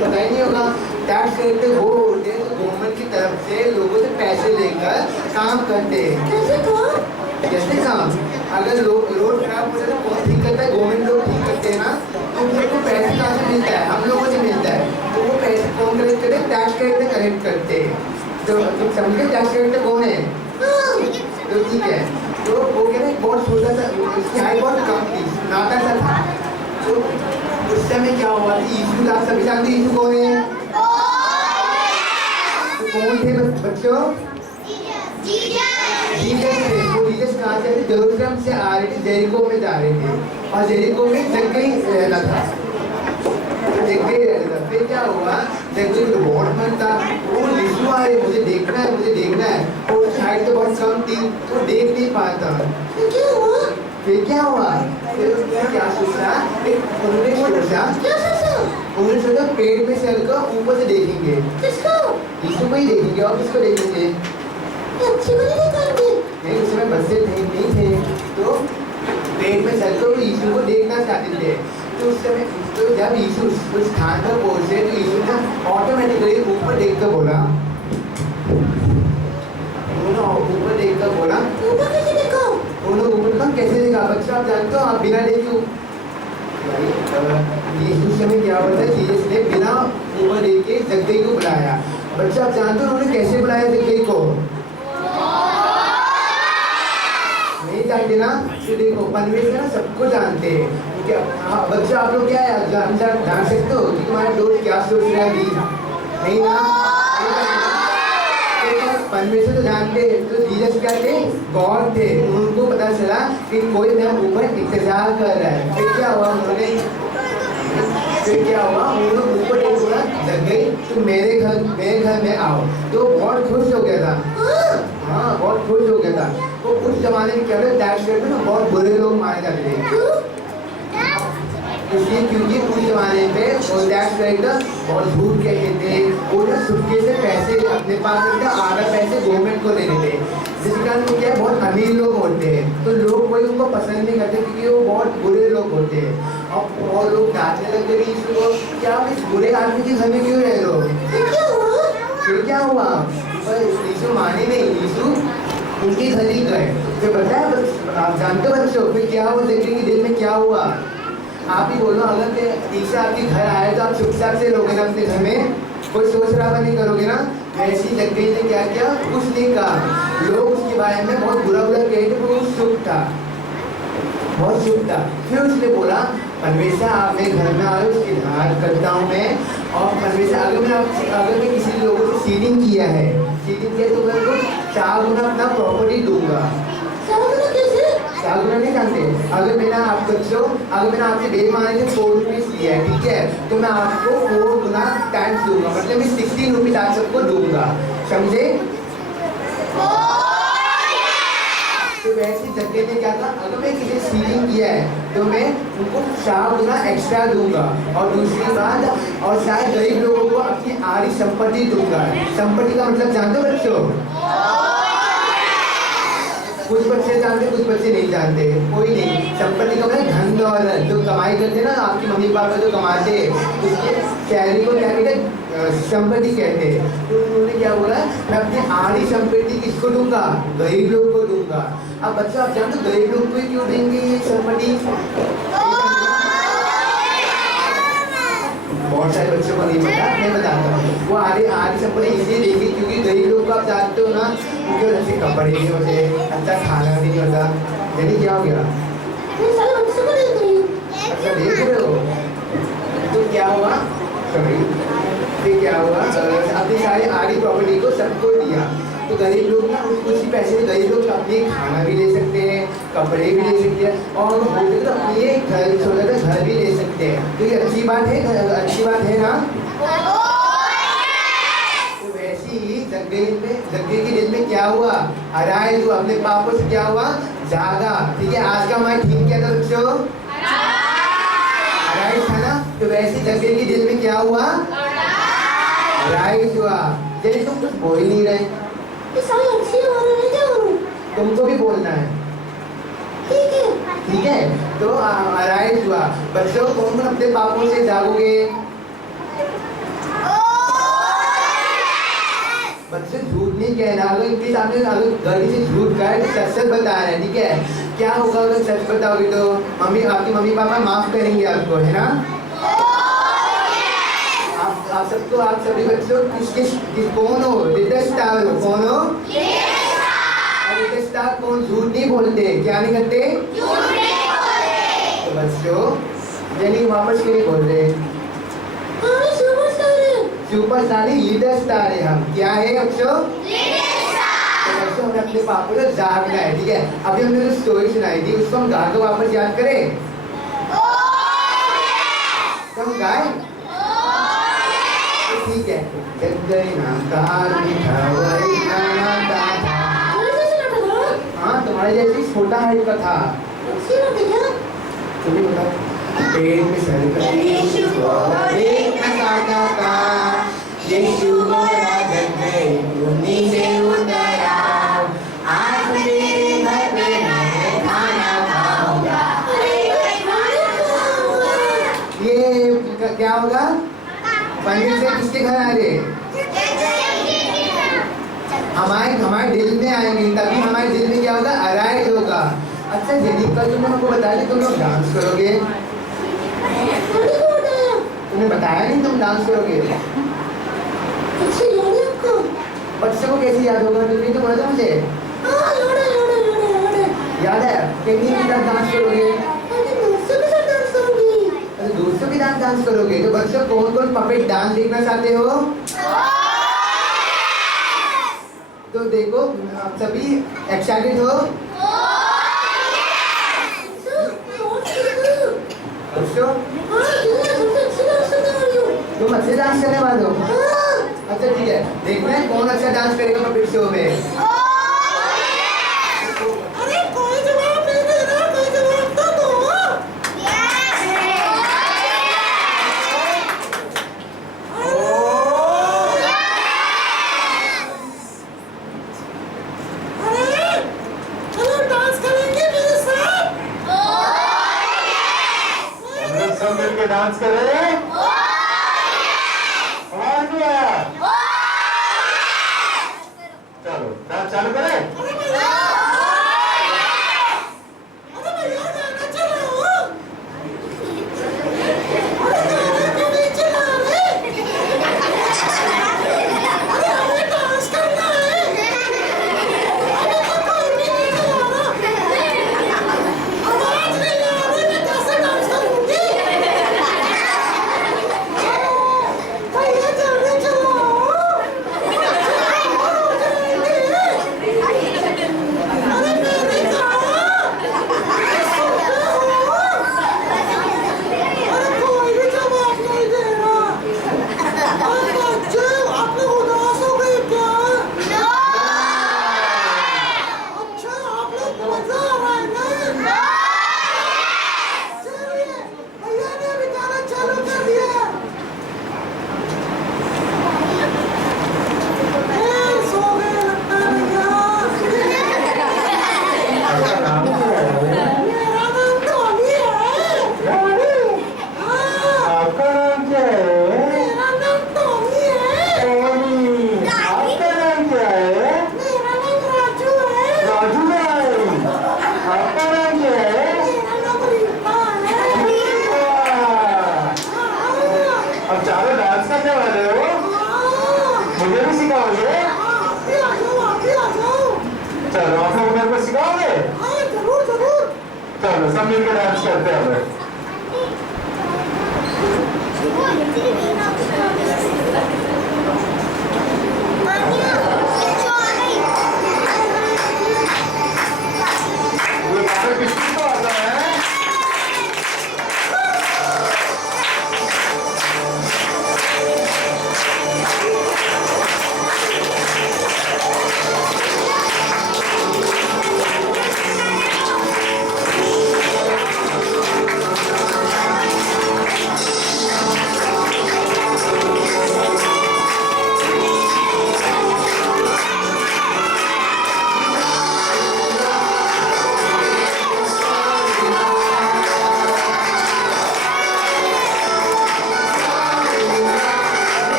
पता ही नहीं होगा। टैक्स कलेक्टर वो होते हैं जो गवर्नमेंट की तरफ से लोगों से पैसे लेकर काम करते हैं। कैसे काम? अगर रोड खराब हो जाए तो कौन ठीक करता है? गवर्नमेंट लोग ठीक करते हैं ना। तो उन लोगों को पैसे कहाँ से मिलता है? हम लोगों से मिलता है। तो वो पैसे कौन कलेक्ट करते हैं? टैक्स कलेक्टर कलेक्ट करते हैं। तो तुम समझ गए टैक्स कलेक्टर कौन है? तो ठीक है, तो वो क्या ना बहुत छोटा सा, उसकी हाइट बहुत कम थी, नाटा सा था। तो उस समय क्या हुआ कि यीशु, आप सभी जानते यीशु कौन है? तो कौन थे बच्चों? जीसस थे। वो जीसस कहाँ से थे? जेरूसलम से आ रहे थे, जेरिको में जा रहे थे, और जेरिको में जक्कई रहता था। फिर क्या हुआ, जक्कई तो बहुत मन था, वो यीशु आ रहे, मुझे देखना है, मुझे देखना है, और उसकी हाइट तो बहुत कम थी, वो देख नहीं पाता। फिर क्या हुआ? फिर उसने क्या सोचा, उन्होंने सोचा पेड़ पे चढ़कर ऊपर से देखेंगे। किसको? यीशु को ही देखेंगे, और किसको देखेंगे? नहीं, उस समय बच्चे नहीं थे, तो पेड़ पे चढ़कर वो यीशु को देखना चाहते थे। तो उस समय, तो जब यीशु उस स्थान पर पहुंचे, तो यीशु ने ऑटोमेटिकली ऊपर देखकर बोला, ऊपर देखकर बोला, उन्होंने ऊपर का कैसे देखा? बच्चा आप जानते हो, आप बिना देखे यीशु समय क्या होता है, जीसस ने बिना ऊपर देखे जक्कई को बुलाया। बच्चा आप जानते हो उन्होंने कैसे बुलाया जक्कई को? नहीं जानते ना? तो देखो, परमेश्वर ना सबको जानते हैं। बच्चा आप लोग क्या है जान सकते हो कि तुम्हारा दोस्त क्या सोच रहा है? नहीं ना? परमेश्वर तो जानते हैं। तो जीसस क्या थे? गॉड थे। उनको पता चला कि कोई मेरा ऊपर इंतजार कर रहा है। फिर क्या हुआ, उन्होंने ऊपर एक बोला, जक्कई तुम मेरे घर में आओ। तो बहुत खुश हो गया था। हाँ, बहुत खुश हो गया था। तो उस जमाने में क्या होता है, टैक्स कलेक्टर में ना बहुत बुरे लोग मारे जाते थे, इसलिए क्योंकि उस जमाने पे टैक्स कलेक्टर बहुत झूठ कहते थे, वो ना चुपके से पैसे अपने पास रखते, आधा पैसे गवर्नमेंट को देते थे, जिसके कारण वो क्या बहुत अमीर लोग होते हैं। तो लोग कोई उनको पसंद नहीं करते, क्योंकि वो बहुत बुरे लोग होते हैं। अब बहुत लोग डांटने लगते थे इसको, क्या आप इस बुरे आदमी के घर में क्यों रह रहे हो? फिर क्या हुआ? यीशु माने नहीं, यीशु उनके घर ही गए। फिर बताया, आप जानते हो बच्चों, फिर क्या हुआ जक्कई के दिल में? क्या हुआ आप ही बोलो। अगर ईसा आपके घर आए तो आप चुपचाप से रहोगे ना अपने घर में, कोई सोच रहा नहीं करोगे ना? वैसे जक्कई ने क्या किया? कुछ नहीं कहा। लोग उसके बारे में बहुत बुरा कहते थे, वो शुभ था, बहुत शुभ था। फिर उसने बोला, परमेश्वर आप मेरे घर में आए, उसकी धार करता हूँ मैं, और परमेश्वर अगर मैं किसी लोगों से सीडिंग किया तो मैं उनको 4 गुना अपना प्रॉपर्टी दूंगा। 4 गुना नहीं जानते? अगर मैंने आपसे बेईमानी से 4 रुपीज लिया है, ठीक है, तो मैं आपको 4 गुना टैक्स दूंगा, मतलब मैं 16 रुपीज आप सबको दूंगा, समझे? तो वैसे जक्कई ने क्या कहा, अगर मैं किसी सीलिंग किया है तो मैं उनको 4 गुना एक्स्ट्रा दूंगा, और दूसरी बात, और शायद गरीब लोगों को अपनी आधी संपत्ति दूंगा। संपत्ति का मतलब जानते हो बच्चों? कुछ बच्चे जानते, कुछ बच्चे नहीं जानते, कोई नहीं। संपत्ति का मतलब धन दौलत, जो कमाई करते ना, आपकी मम्मी पापा जो कमाते, उसके सैलरी को क्या कहते हैं? संपत्ति कहते हैं। तो उन्होंने क्या बोला, मैं अपनी आधी संपत्ति किसको दूंगा? गरीब लोग को दूंगा। अब बच्चा आप जानते हो गरीब लोग को क्यों देंगे ये संपत्ति? बहुत सारे बच्चों को नहीं पता, मैं बताता हूँ। वो आधी संपत्ति इसलिए देंगे क्योंकि गरीब लोग को आप जानते हो ना, उनके अच्छे कपड़े नहीं होते, अच्छा खाना नहीं होता। यानी क्या हो गया? अच्छा देख रहे हो? तो क्या हुआ? फिर क्या हुआ? अपनी सारी आधी प्रॉपर्टी को सबको दिया। तो गरीब लोग ना उसी पैसे से गरीब लोग अपने खाना भी ले सकते हैं, कपड़े भी ले सकते हैं, और बोलते तो अपने घर छोटा सा घर भी ले सकते हैं। तो ये अच्छी बात है ना? तो वैसे ही जक्कई के दिल में क्या हुआ? अराइज हुआ, अपने पापों से क्या हुआ? जागा। ठीक है, आज का हमारा थीम क्या था बच्चों? अराइज था ना? तो वैसे जक्कई के दिल में क्या हुआ? अराइज हुआ। जैसे तुम कुछ बोल नहीं रहे, तुमको भी बोलना है, ठीक है? तो अराइज हुआ। बच्चों, तुम अपने पापों से जागोगे। बच्चे झूठ नहीं कहना। अगर इनके सामने अगर गलती से झूठ कहे तो सच बता रहे हैं, ठीक है? क्या होगा अगर सच बताओगे तो आपके मम्मी पापा माफ करेंगे आपको, है ना? आप सबको, आप सभी बच्चों कौन हो? लिटिल स्टार हो। कौन हो? लिटिल स्टार कौन झूठ नहीं बोलते? क्या नहीं करते? तो बच्चों यानी वापस क्यों नहीं बोल रहे? सुपर स्टार नहीं, लिटिल स्टार है हम। क्या है बच्चों? तो बच्चों हमें अपने पापा को जागना है, ठीक है? अभी हमने जो स्टोरी सुनाई थी उसको हम गा के वापस याद करें। तो हम गाए, ठीक है। हाँ तुम्हारे जैसी छोटा हाइट का था। तुम्हें बताओ। पेड़ में सर यीशु मोरा घर में उन्हीं से उतरा, आज मेरे घर पे मैं खाना खाऊंगा। ये क्या होगा? पंडित से किसके घर आ रहे? हमारे दिल में आएंगे, तभी हमारे दिल में क्या होगा? अराइज होगा। अच्छा जदीप कल तुमने हमको बताया तुम लोग डांस करोगे। तुमने बताया नहीं तुम डांस करोगे। बच्चों को कैसे याद होगा? तुमने तो बोला था मुझे। याद है? कितनी के साथ डांस करोगे? दोस्तों के साथ डांस करोगे। तो बच्चों कौन कौन पपेट डांस देखना चाहते हो? तो देखो आप सभी एक्साइटेड हो? बच्चों तुम अच्छे डांस करने वाले हो? अच्छा ठीक है, देखना है कौन अच्छा डांस करेगा पपेट शो में। डांस करें और चलो डांस चालू करें। चलो आप लोग मेरे को सिखाओगे? जरूर जरूर। चलो सब मिलकर डांस करते हैं। ये गाना किसको आता है?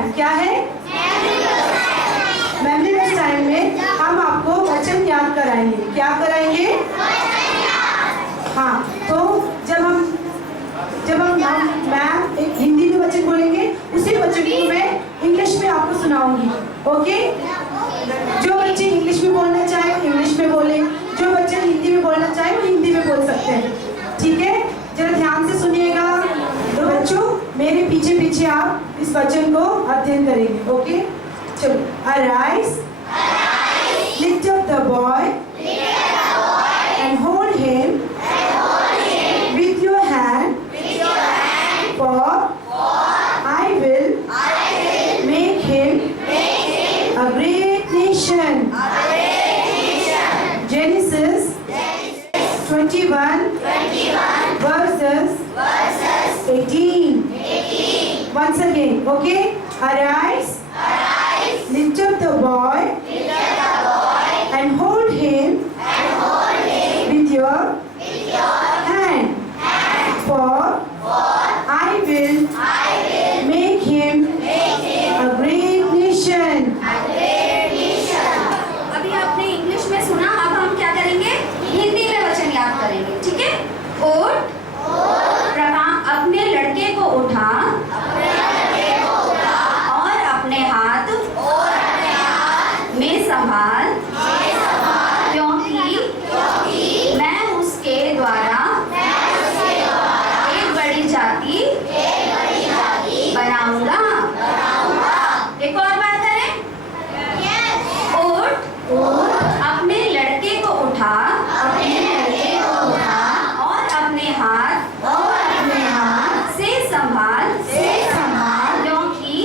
टाइम। क्या है? मेमोरी लेस टाइम में हम आपको वचन याद कराएंगे। क्या कराएंगे? हाँ, तो जब हम मैम एक हिंदी में वचन बोलेंगे, उसी वचन को मैं इंग्लिश में आपको सुनाऊंगी। ओके? जो बच्चे इंग्लिश में बोलना चाहे वो इंग्लिश में बोले, जो बच्चे हिंदी में बोलना चाहे वो हिंदी में बोल सकते हैं। ठीक है, जरा ध्यान से सुनिएगा। तो बच्चों मेरे पीछे पीछे आप इस वचन को अध्ययन करेंगे। ओके, चलो। Arise, lift up the boy and hold him with your hand, for I will make him a great nation. Genesis 21 verses 18. Once again, okay? Arise, lift up the boy and hold him with your hand, for I will make him a great nation. अभी आपने English में सुना, अब हम क्या करेंगे? हिंदी में वचन याद करेंगे। ठीक है? उठ, अपने लड़के को उठा और अपने हाथ में संभाल, क्योंकि मैं उसके द्वारा एक बड़ी जाति बनाऊंगा। एक और बात करें। उठ, अपने लड़के को उठा और अपने हाथ से संभाल, क्योंकि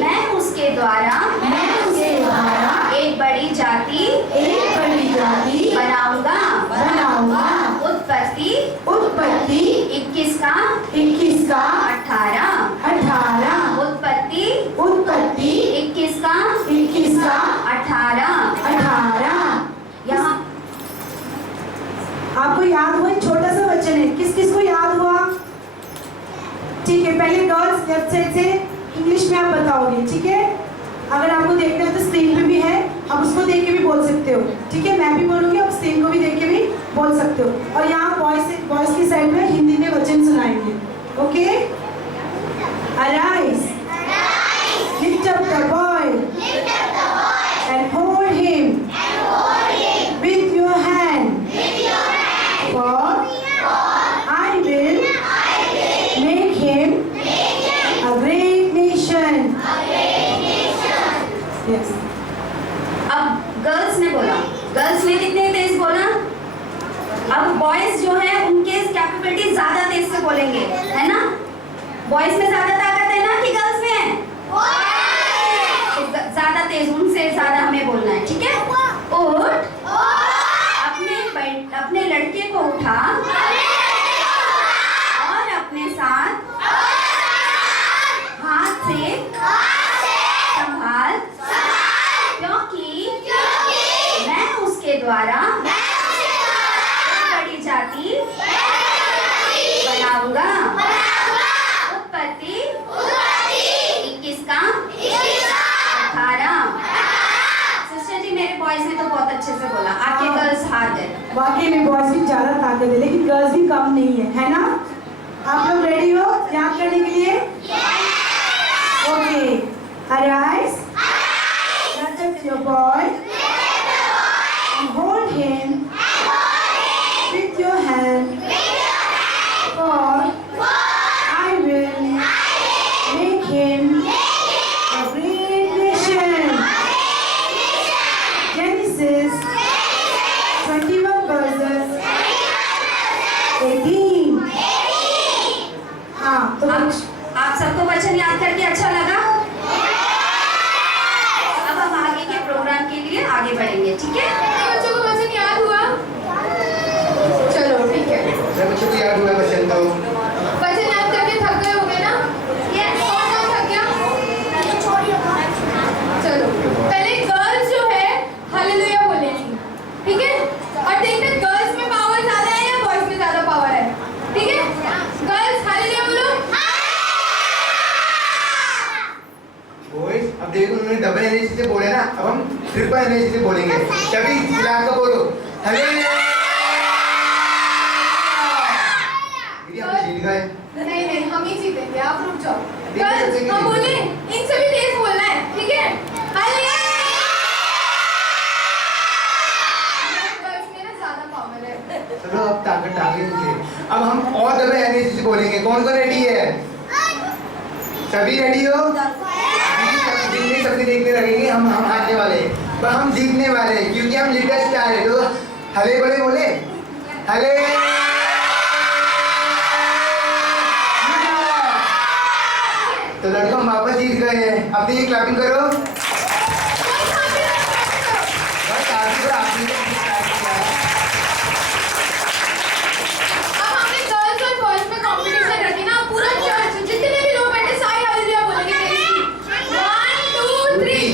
मैं उसके द्वारा एक बड़ी जाति बनाऊंगा। उत्पत्ति 21 का 18। उत्पत्ति 21 का 18। यहाँ आपको याद हुआ? छोटा सा वचन है, किस किस को याद हुआ? ठीक है, पहले गर्ल्स लेफ्ट साइड से इंग्लिश में आप बताओगे। ठीक है, अगर आपको देखना है तो स्क्रीन पे भी है, आप उसको देख के भी बोल सकते हो। ठीक है, मैं भी बोलूँगी, आप स्क्रीन को भी देख के भी बोल सकते हो। और यहाँ बॉयज की साइड में हिंदी में वचन सुनाएंगे। Okay? Arise, lift up the boy and hold him with your hand, for I will make him a great nation. Yes. अब गर्ल्स ने बोला, गर्ल्स ने कितने तेज बोला? अब बॉयज जो है उनके कैपेबिलिटी ज्यादा तेज से बोलेंगे, है ना? बॉयज में ज्यादा ताकत है ना कि गर्ल्स में? ज्यादा तेज, उनसे ज्यादा हमें बोलना है। ठीक है? उठ, अपने लड़के को उठा और अपने साथ हाथ से संभाल, क्योंकि मैं उसके द्वारा बड़ी जाति बनाऊंगा। उत्पत्ति 21 का 18। सिस्टर जी, मेरे बॉयज ने तो बहुत अच्छे से बोला, आपके गर्ल्स हार्ड है। वाकई में बॉयज की ज्यादा ताकत है, लेकिन गर्ल्स भी कम नहीं है ना? आप लोग रेडी हो याद करने के लिए? Okay. Arise, lift up your boy and hold him with your hand, for I will make him a great nation. Genesis 21 verses 18. हाँ, तो आप सबको वचन याद करके अच्छा लगा? अब हम आगे के प्रोग्राम के लिए आगे बढ़ेंगे। ठीक है? बच्चों को वचन याद हुआ? चलो ठीक है। बच्चों को याद हुआ वचन तो? वचन याद करके थक गए होंगे ना? कौन थक गया? बॉयज अब देखो उन्होंने डबल एनर्जी से बोले ना, अब हम ट्रिपल एनर्जी से बोलेंगे। सभी चिल्ला कर बोलो हेलो। दीदी हम जीत गए। नहीं नहीं हम ही जीतेंगे, आप रुक जाओ। ठीक है, गर्ल्स ठीक है। हम बोले इनसे भी तेज बोलना है, ठीक है? हाले गर्ल्स में ना ज्यादा पावर है। चलो अब ताकत आ गई मुझे। अब हम और डबल एनर्जी से बोलेंगे। कौन कौन रेडी है? सभी रेडी हो? दीदी सबसे देखने लगेंगे, हम हारने वाले पर हम जीतने वाले हैं, क्योंकि हम लीडर स्टार है। तो हले बोले बोले हले। तो लड़कों हम वापस जीत गए हैं। अपनी ये क्लैपिंग करो। बस आपकी तो आपने तो start किया है। अब हमने गर्ल्स और बॉयज में कंपटीशन रखी ना, पूरा चर्च जितने भी लोग बैठे सारे हालेलुया बोलेंगे तेरी। 1 2 3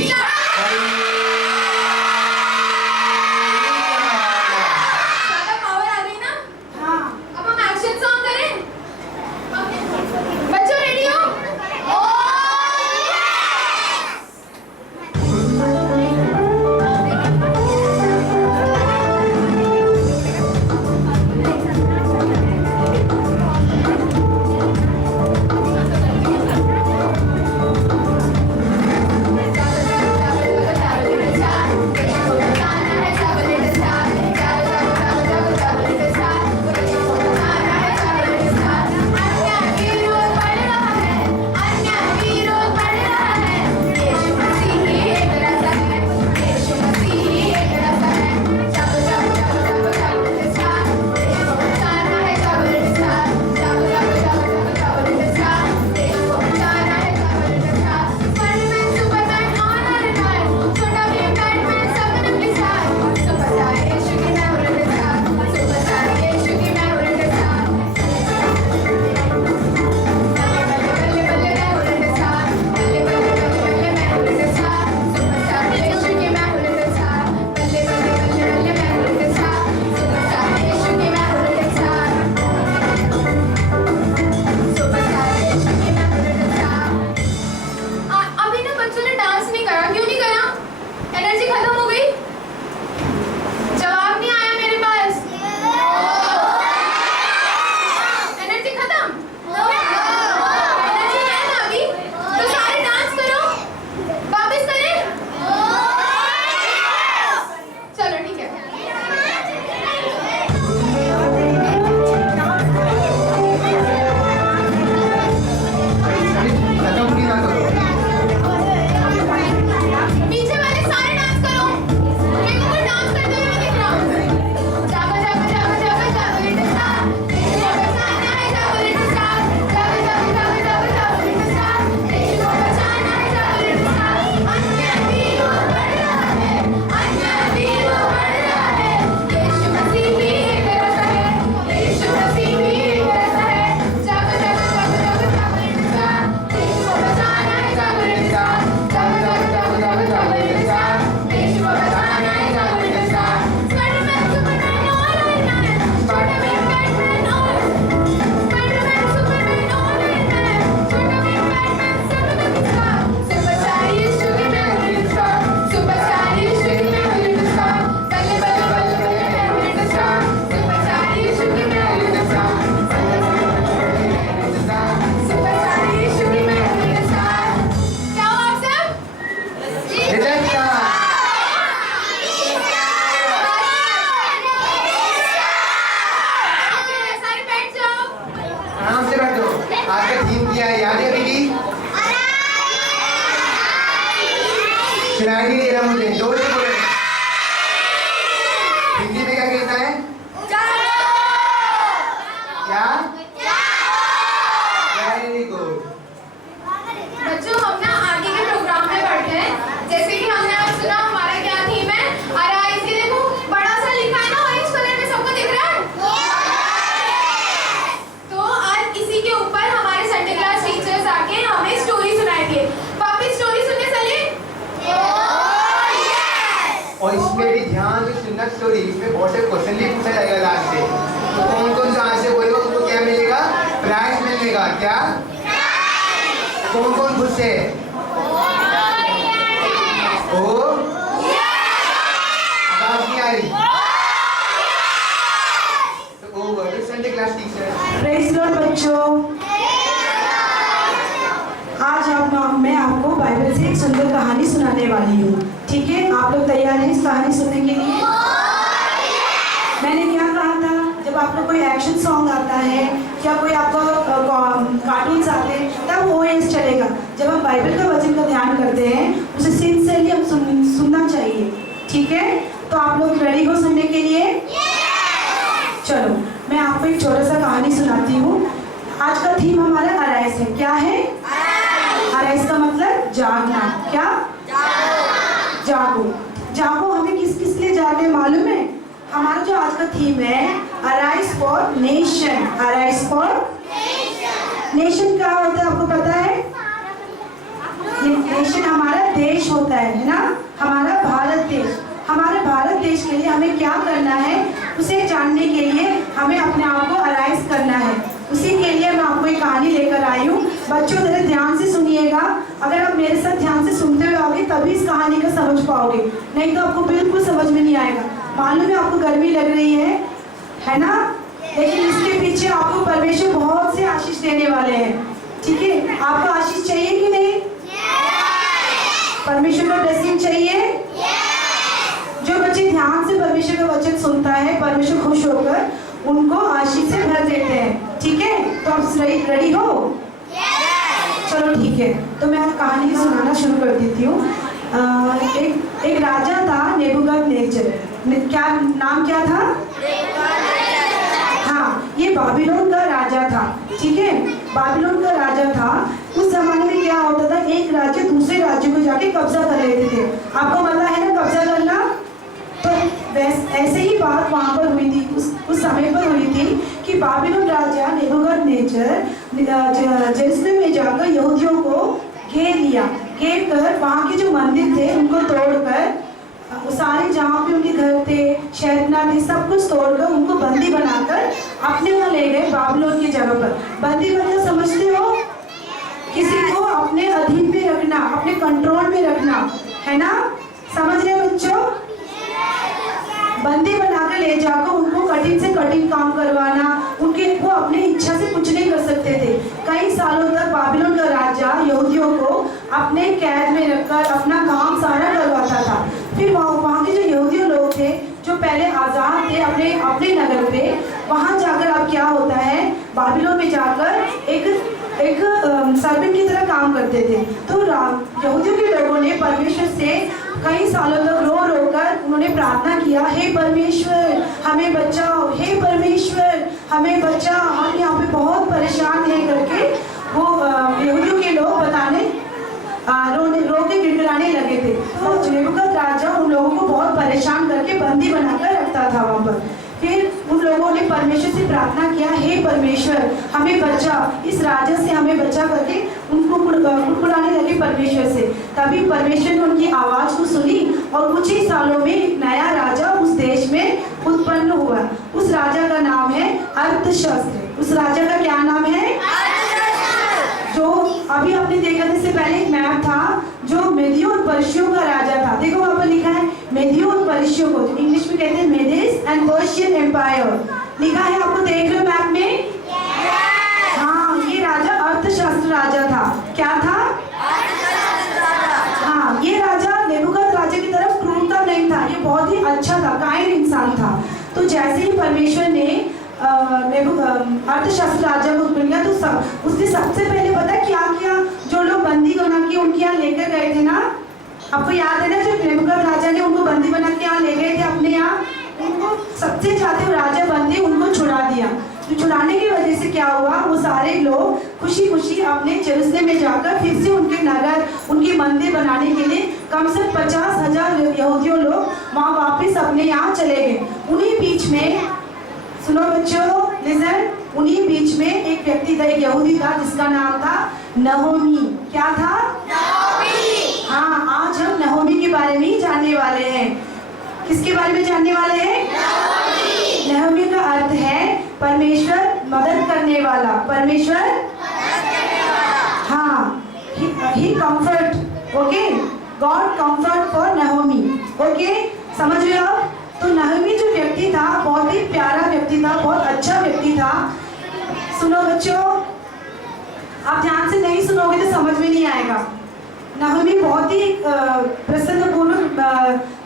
ज्यादा पावर आ गई ना? हाँ। अब हम एक्शन सॉन्ग करें। बच्चों रेडी हो? अभी ना बच्चों ने डांस नहीं करा, क्यों नहीं करा? एनर्जी खत्म हो गई? जवाब नहीं आया मेरे पास। एनर्जी खत्म? एनर्जी है ना अभी? तो सारे डांस करो, वापस करें? चलो ठीक है। खत्म भी ना करो। पीछे वाले सारे डांस करो, मेरे को डांस करते हुए मैं दिख रहा हूँ। जागो जागो जागो जागो जागो लिटिल स्टार, तेरी को बचाना है जागो लिटिल स्टार, जागो जागो जागो जागो जागो लिटिल स्टार, तेरी को बचाना है जागो लिटिल स्टार। अन्य वीरों बढ़ रहा है, अन्य वीरों बढ़ रहा है, यीशु मसीह ही एक रसा है, यीशु मसीह ही एक रसा है। जागो जागो जागो जागो जागो लिटिल स्टार, तेरी को बचाना है जागो लिटिल स्टार, जागो जागो जागो जागो जागो लिटिल स्टार, यीशु को बचाना है जागो लिटिल स्टार। स्पाइडरमैन सुपरमैन और आयरन मैन, छोटा भीम बैटमैन और स्पाइडरमैन सुपरमैन और आयरन मैन, छोटा भीम बैटमैन सब लोग स्टार। सुपरस्टार यीशु की मैं हूँ लिटिल स्टार, सुपरस्टार यीशु की मैं हूँ लिटिल स्टार, बल्ले बल्ले बल्ले बल्ले मैं हूँ लिटिल स्टार, सुपरस्टार यीशु की मैं हूँ लिटिल स्टार, सुपरस्टार यीशु की मैं हूँ लिटिल स्टार। क्या हो आप सब? Little star. सारे बैठ जाओ। आराम से बैठो। आज का थीम क्या है याद है दीदी? सुनाई नहीं दे रहा मुझे, जोर से बोलो। हिंदी में क्या कहता है? क्या? Very good. बच्चों हम ना आगे के प्रोग्राम में बढ़ते हैं। जैसे कि हमने आज सुना हमारा क्या थीम है। अरे इसे देखो बड़ा सा लिखा है ना ऑरेंज कलर में, सबको दिख रहा है? तो आज इसी के ऊपर हमारे संडे क्लास टीचर्स आके हमें स्टोरी सुनाएंगे। वापस स्टोरी सुनने चले? और इसमें भी ध्यान से सुनना स्टोरी। इसमें बहुत से क्वेश्चन भी पूछा जाएगा लास्ट से। तो कौन कौन सा आंसर बोलेगा उनको क्या मिलेगा? प्राइज मिलेगा। क्या? कौन कौन खुश है? बाइबल से एक सुंदर कहानी सुनाने वाली हूँ। ठीक है, आप लोग तैयार हैं इस कहानी सुनने के लिए? मैंने क्या कहा था, जब आपको कोई एक्शन सॉन्ग आता है या कोई आपको कार्टून्स आते हैं तब OS चलेगा। जब हम बाइबल का वचन का ध्यान करते हैं उसे सिंसियरली हम सुनना चाहिए। ठीक है, तो आप लोग रेडी हो सुनने के लिए? चलो मैं आपको एक छोटा सा कहानी सुनाती हूँ। आज का थीम हमारा अराइज है। क्या है? अराइज का मतलब जागना। क्या? जागो। जागो हमें किस किस लिए जागने मालूम है? हमारा जो आज का थीम है arise for nation. Arise for nation क्या होता है आपको पता है? नेशन हमारा देश होता है ना, हमारा भारत देश। हमारे भारत देश के लिए हमें क्या करना है उसे जानने के लिए हमें अपने आप को अराइज करना है। उसी के लिए मैं आपको एक कहानी लेकर आई हूँ। बच्चों जरा ध्यान से सुनिएगा। अगर आप मेरे साथ ध्यान से सुनते हुए आओगे तभी इस कहानी को समझ पाओगे, नहीं तो आपको बिल्कुल समझ में नहीं आएगा। मालूम है आपको गर्मी लग रही है ना, लेकिन इसके पीछे आपको परमेश्वर बहुत से आशीष देने वाले हैं। ठीक है, आपको आशीष चाहिए कि नहीं? परमेश्वर का ब्लेसिंग चाहिए? जो बच्चे ध्यान से परमेश्वर का वचन सुनता है परमेश्वर खुश होकर उनको आशीष से भर देते हैं। ठीक है, तो आप रेडी हो? चलो ठीक है, तो मैं कहानी सुनाना शुरू कर देती हूँ। एक राजा था नेबूकदनेस्सर। क्या नाम क्या था? हाँ, ये बाबिलोन का राजा था। ठीक है, बाबिलोन का राजा था। उस जमाने में क्या होता था, एक राज्य दूसरे राज्य को जाके कब्जा कर लेते थे। आपको पता है ना कब्जा करना? तो ऐसे ही बात वहाँ पर हुई थी, उस समय पर हुई थी कि बाबिलोन राजा नेबूकदनेस्सर जेरूसलम में जाकर यहूदियों को घेर लिया। घेर कर वहाँ के जो मंदिर थे उनको तोड़कर, सारे जहाँ पे उनके घर थे, शहरना थे, सब कुछ तोड़कर उनको बंदी बनाकर अपने वहाँ ले गए बाबिलोन की जगह पर। बंदी बनना समझते हो? किसी को अपने अधीन में रखना, अपने कंट्रोल में रखना, है ना? समझ रहे बच्चों? बंदी बनाकर ले जाकर उनको कठिन से कठिन काम करवाना, वो अपनी इच्छा से कुछ नहीं कर सकते थे। कई सालों तक बाबिलोन का राजा यहूदियों को अपने कैद में रखकर अपना काम सारा करवाता था। फिर वहाँ के जो यहूदी लोग थे जो पहले आज़ाद थे अपने नगर पे, वहाँ जाकर अब क्या होता है, बाबिलोन में जाकर एक सर्वेंट की तरह काम करते थे। तो यहूदियों के लोगों ने परमेश्वर से कई सालों तक रो कर उन्होंने प्रार्थना किया, हे परमेश्वर हमें बचाओ, हे परमेश्वर हमें बचाओ, हम यहाँ पे बहुत परेशान हैं करके वो यहूदियों के लोग रो के गिड़गिड़ाने लगे थे। तो नेबूकद राजा उन लोगों को बहुत परेशान करके बंदी बनाकर रखता था वहाँ पर। फिर उन लोगों ने परमेश्वर से प्रार्थना किया, हे परमेश्वर हमें बचा, इस राजा से हमें बचा करके उनको कुड़कुड़ाने लगे परमेश्वर से। तभी परमेश्वर ने उनकी आवाज़ को सुनी और कुछ ही सालों में एक नया राजा उस देश में उत्पन्न हुआ। उस राजा का नाम है अर्थशास्त्र। उस राजा का क्या नाम है? जो अभी आपने देखा था, इससे पहले एक मैप था जो मेदियों और पर्शियों का राजा था। देखो वहाँ पर लिखा है मेदियों और पर्शियों को, इंग्लिश में कहते हैं मेडिस एंड पर्शियन एम्पायर, लिखा है आपको देख रहे हो मैप में? हाँ, ये राजा अर्थशास्त्र राजा था। क्या था? हाँ, ये राजा नेबूकद राजा की तरफ क्रूरता नहीं था, ये बहुत ही अच्छा था, काइंड इंसान था। तो जैसे ही परमेश्वर ने अर्थशास्त्र राजा को मिल तो उसने सबसे पहले पता क्या किया, जो लोग बंदी बना के उनके यहाँ लेकर गए थे ना, आपको याद है ना, जो नेबूकद राजा ने उनको बंदी बना के यहाँ ले गए थे अपने यहाँ, उनको सबसे चाहते राजा बंदी उनको छुड़ा दिया। तो छुड़ाने की वजह से क्या हुआ, वो सारे लोग खुशी खुशी अपने जेरूसलम में जाकर फिर से उनके नगर, उनके मंदिर बनाने के लिए कम से 50,000 यहूदियों लोग वहाँ वापस अपने यहाँ चले गए। उन्हीं बीच में, सुनो बच्चों लिसन, उन्हीं बीच में एक व्यक्ति था, एक यहूदी था जिसका नाम था नहोमी। क्या था? नहोमी। हाँ, आज हम नहोमी के बारे में ही जानने वाले हैं। किसके बारे में जानने वाले हैं? नहोमी। नहोमी का अर्थ है परमेश्वर मदद करने वाला। परमेश्वर हाँ, he comfort, okay, God comfort for Naomi. Okay, समझ रहे हो आप? तो नहोमी जो व्यक्ति था बहुत ही प्यारा व्यक्ति था, बहुत अच्छा व्यक्ति था। सुनो बच्चों, आप ध्यान से नहीं सुनोगे तो समझ में नहीं आएगा। नाहोमी बहुत ही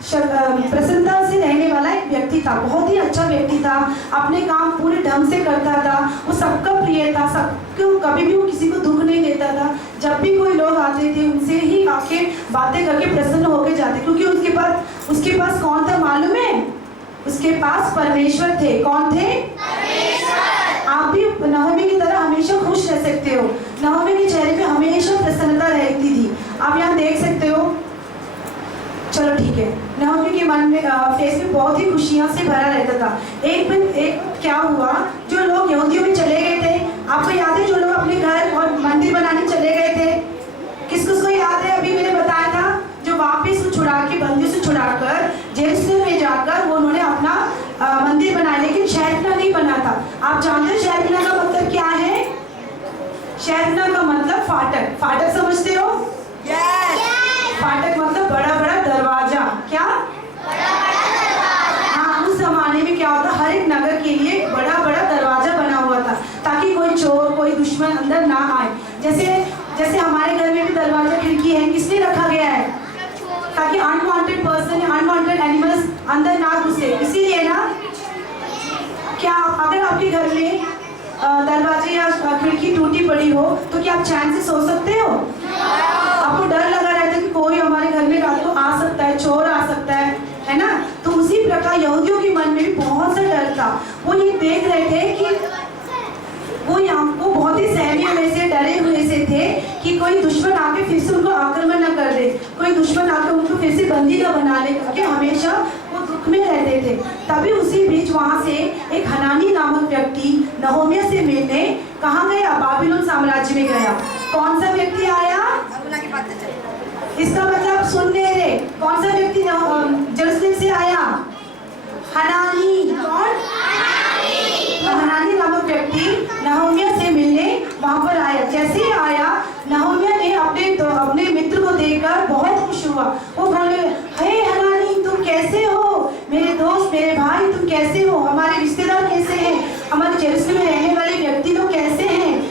प्रसन्नता से रहने वाला एक व्यक्ति था, बहुत ही अच्छा व्यक्ति था, अपने काम पूरे ढंग से करता था, वो सबका प्रिय था, सबको कभी भी वो किसी को दुख नहीं देता था। जब भी कोई लोग आते थे उनसे ही आके बातें करके प्रसन्न होकर जाते, क्योंकि उसके पास कौन था मालूम है? उसके पास परमेश्वर थे। कौन थे? परमेश्वर। आप भी नाहोमी की तरह हमेशा खुश रह सकते हो। नाहोमी के चेहरे पे हमेशा प्रसन्नता रहती थी, आप यहाँ देख सकते हो। चलो ठीक है, नाहोमी के मन में फेस में बहुत ही खुशियाँ से भरा रहता था। एक क्या हुआ, जो लोग यहूदियों में चले गए थे, आपको याद है? जो लोग अपने घर और मंदिर बनाने चले गए थे, किसको याद है? अभी मैंने बताया था, जो वापिस छुड़ा के बंदियों से छुड़ाकर जेरूसलम में जाकर वो उन्होंने अपना मंदिर बनाया, लेकिन शहरपनाह नहीं बना था। आप जानते हो शहरपनाह का मतलब क्या है? शहरपनाह का मतलब फाटक। फाटक समझते हो? फाटक मतलब बड़ा बड़ा दरवाजा। क्या? हाँ, उस जमाने में क्या होता, हर एक नगर के लिए बड़ा बड़ा दरवाजा बना हुआ था, ताकि कोई चोर, कोई दुश्मन अंदर ना आए। जैसे हमारे घर में भी दरवाजा खिड़की है, किसने रखा गया है? ताकि अनवांटेड पर्सन, अनवांटेड एनिमल्स अंदर ना घुसे, इसीलिए ना। क्या अगर आपके घर में दरवाजे या खिड़की टूटी पड़ी हो तो क्या आप चैन से सो सकते हो? आपको डर लगा रहता है कि कोई हमारे घर में रात को आ सकता है, चोर आ सकता है ना? तो उसी प्रकार यहूदियों के मन में भी बहुत सा डर था। वो ये देख रहे थे कि वो बहुत ही सहमे हुए से, डरे हुए से थे कि कोई दुश्मन आके फिर से उनको आक्रमण न कर दे, कोई दुश्मन आके उनको फिर से बंदी न बना ले, करके हमेशा वो दुख में रहते थे। तभी उसी बीच वहाँ से एक हनानी नामक व्यक्ति नहोमिया से मिलने कहाँ गया? बाबिलोन साम्राज्य में गया। कौन सा व्यक्ति आया? इसका मतलब सुन ले रहे, कौन सा व्यक्ति जेरूसलम से आया? हनानी। कौन? हनानी नामक व्यक्ति नहोमिया से मिलने वहां पर आया। जैसे ही आया, नहोमिया ने अपने मित्र को देखकर बहुत खुश हुआ। वो बोले, हे हनानी, तुम कैसे हो? मेरे दोस्त, मेरे भाई, तुम कैसे हो? हमारे रिश्तेदार कैसे हैं? हमारे जेरूसलम में रहने वाले व्यक्ति लोग कैसे हैं?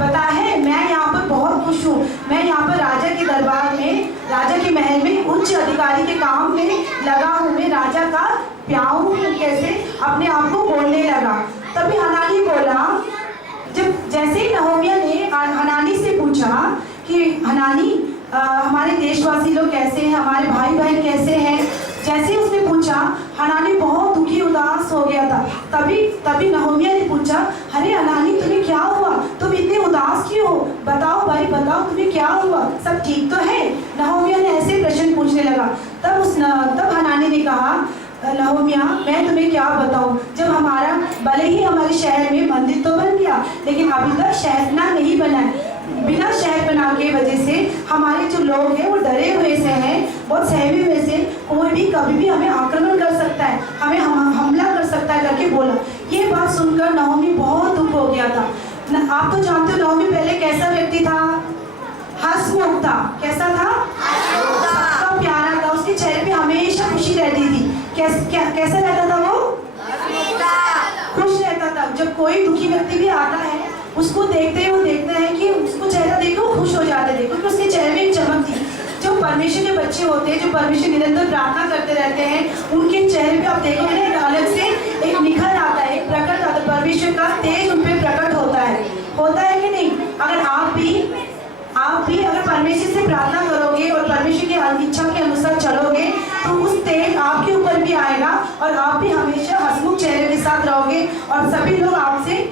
पता है, मैं यहाँ पर बहुत खुश हूँ। मैं यहाँ पर राजा के दरबार में, राजा के महल में उच्च अधिकारी के काम में लगा हूँ। मैं राजा का प्याऊ हूँ। कैसे? अपने आप को बोलने लगा। तभी हनानी बोला, जैसे ही नहोमिया ने हनानी से पूछा कि हनानी, हमारे देशवासी लोग कैसे हैं, हमारे भाई बहन कैसे हैं, जैसे ही उसने पूछा, हनानी बहुत दुखी उदास हो गया था। तभी नहोमिया ने पूछा, अरे हनानी, तुम्हें क्या हुआ? तुम इतने उदास क्यों हो? बताओ भाई, बताओ, तुम्हें क्या हुआ? सब ठीक तो है? नहोमिया ने ऐसे प्रश्न पूछने लगा। तब हनानी ने कहा, नहोमिया, मैं तुम्हें क्या बताऊं, जब भले ही हमारे शहर में मंदिर तो बन गया, लेकिन अभी तक शहरपनाह नहीं बना है। बिना शहरपनाह के वजह से हमारे जो लोग हैं वो डरे हुए से हैं, बहुत सहमे हुए से, कोई भी कभी भी हमें आक्रमण कर सकता है, हमें हमला कर सकता है करके बोला। ये बात सुनकर नहोमी बहुत दुख हो गया था। आप तो जानते हो नहोमी पहले कैसा व्यक्ति था? हंसमुख था। कैसा था? सबका प्यारा था। उसके चेहरे पे हमेशा खुशी रहती थी। कैसा रहता था वो? खुश रहता था। जब कोई दुखी व्यक्ति भी आता है, उसको देखते हैं कि उसको चेहरा देखो खुश हो जाते थे, क्योंकि उसके चेहरे में एक चमक थी। जो परमेश्वर के बच्चे होते हैं, जो परमेश्वर निरंतर प्रार्थना करते रहते हैं, उनके चेहरे पे आप देखोगे ना, एक अलग से एक निखर आता है, एक प्रकट आता है, परमेश्वर का तेज उन पे प्रकट होता है कि नहीं? अगर आप भी अगर परमेश्वर से प्रार्थना करोगे और परमेश्वर की इच्छा के अनुसार चलोगे, तो उस तेज आपके ऊपर भी आएगा और आप भी हमेशा हंसमुख चेहरे के साथ रहोगे और सभी लोग आपसे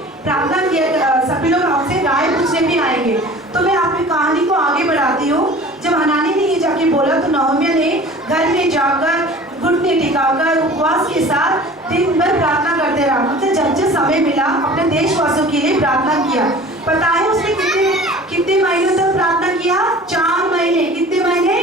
राय पूछने भी आएंगे। तो मैं आपकी कहानी को आगे बढ़ाती हूँ। जब हनानी ने ये जाके बोला, तो नहोमिया ने घर में जाकर घुटने टिकाकर उपवास के साथ दिन भर प्रार्थना करते रहा। मतलब जब समय मिला, अपने देशवासियों के लिए प्रार्थना किया। पता है उसने कितने महीनों तक प्रार्थना किया? 4 महीने। कितने महीने?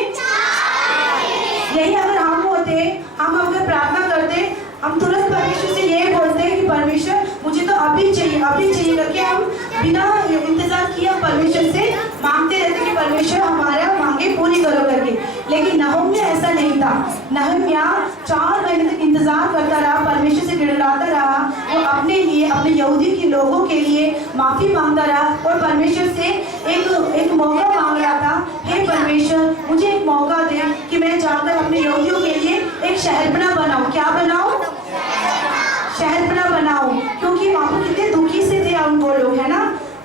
यही अगर हम होते, हम अगर प्रार्थना करते, हम तुरंत परमेश्वर से ये बोलते हैं कि परमेश्वर, मुझे तो अभी चाहिए करके हम बिना इंतजार किए परमेश्वर से मांगते रहते कि परमेश्वर हमारा मांगे पूरी करो करके। लेकिन नहोमिया ऐसा नहीं था। नहोमिया 4 महीने तक इंतजार करता रहा, परमेश्वर से गिड़गिड़ाता रहा। वो अपने लिए, अपने यहूदी के लोगों के लिए माफी मांगता रहा और परमेश्वर से एक मौका मांग रहा था, हे परमेश्वर, मुझे एक मौका दें कि मैं जाकर अपने यहूदियों के लिए एक शहरपना बनाऊं। क्या बनाऊं? शहरपना बनाऊं, क्योंकि वहाँ पर कितने दुखी से थे वो लोग, है ना।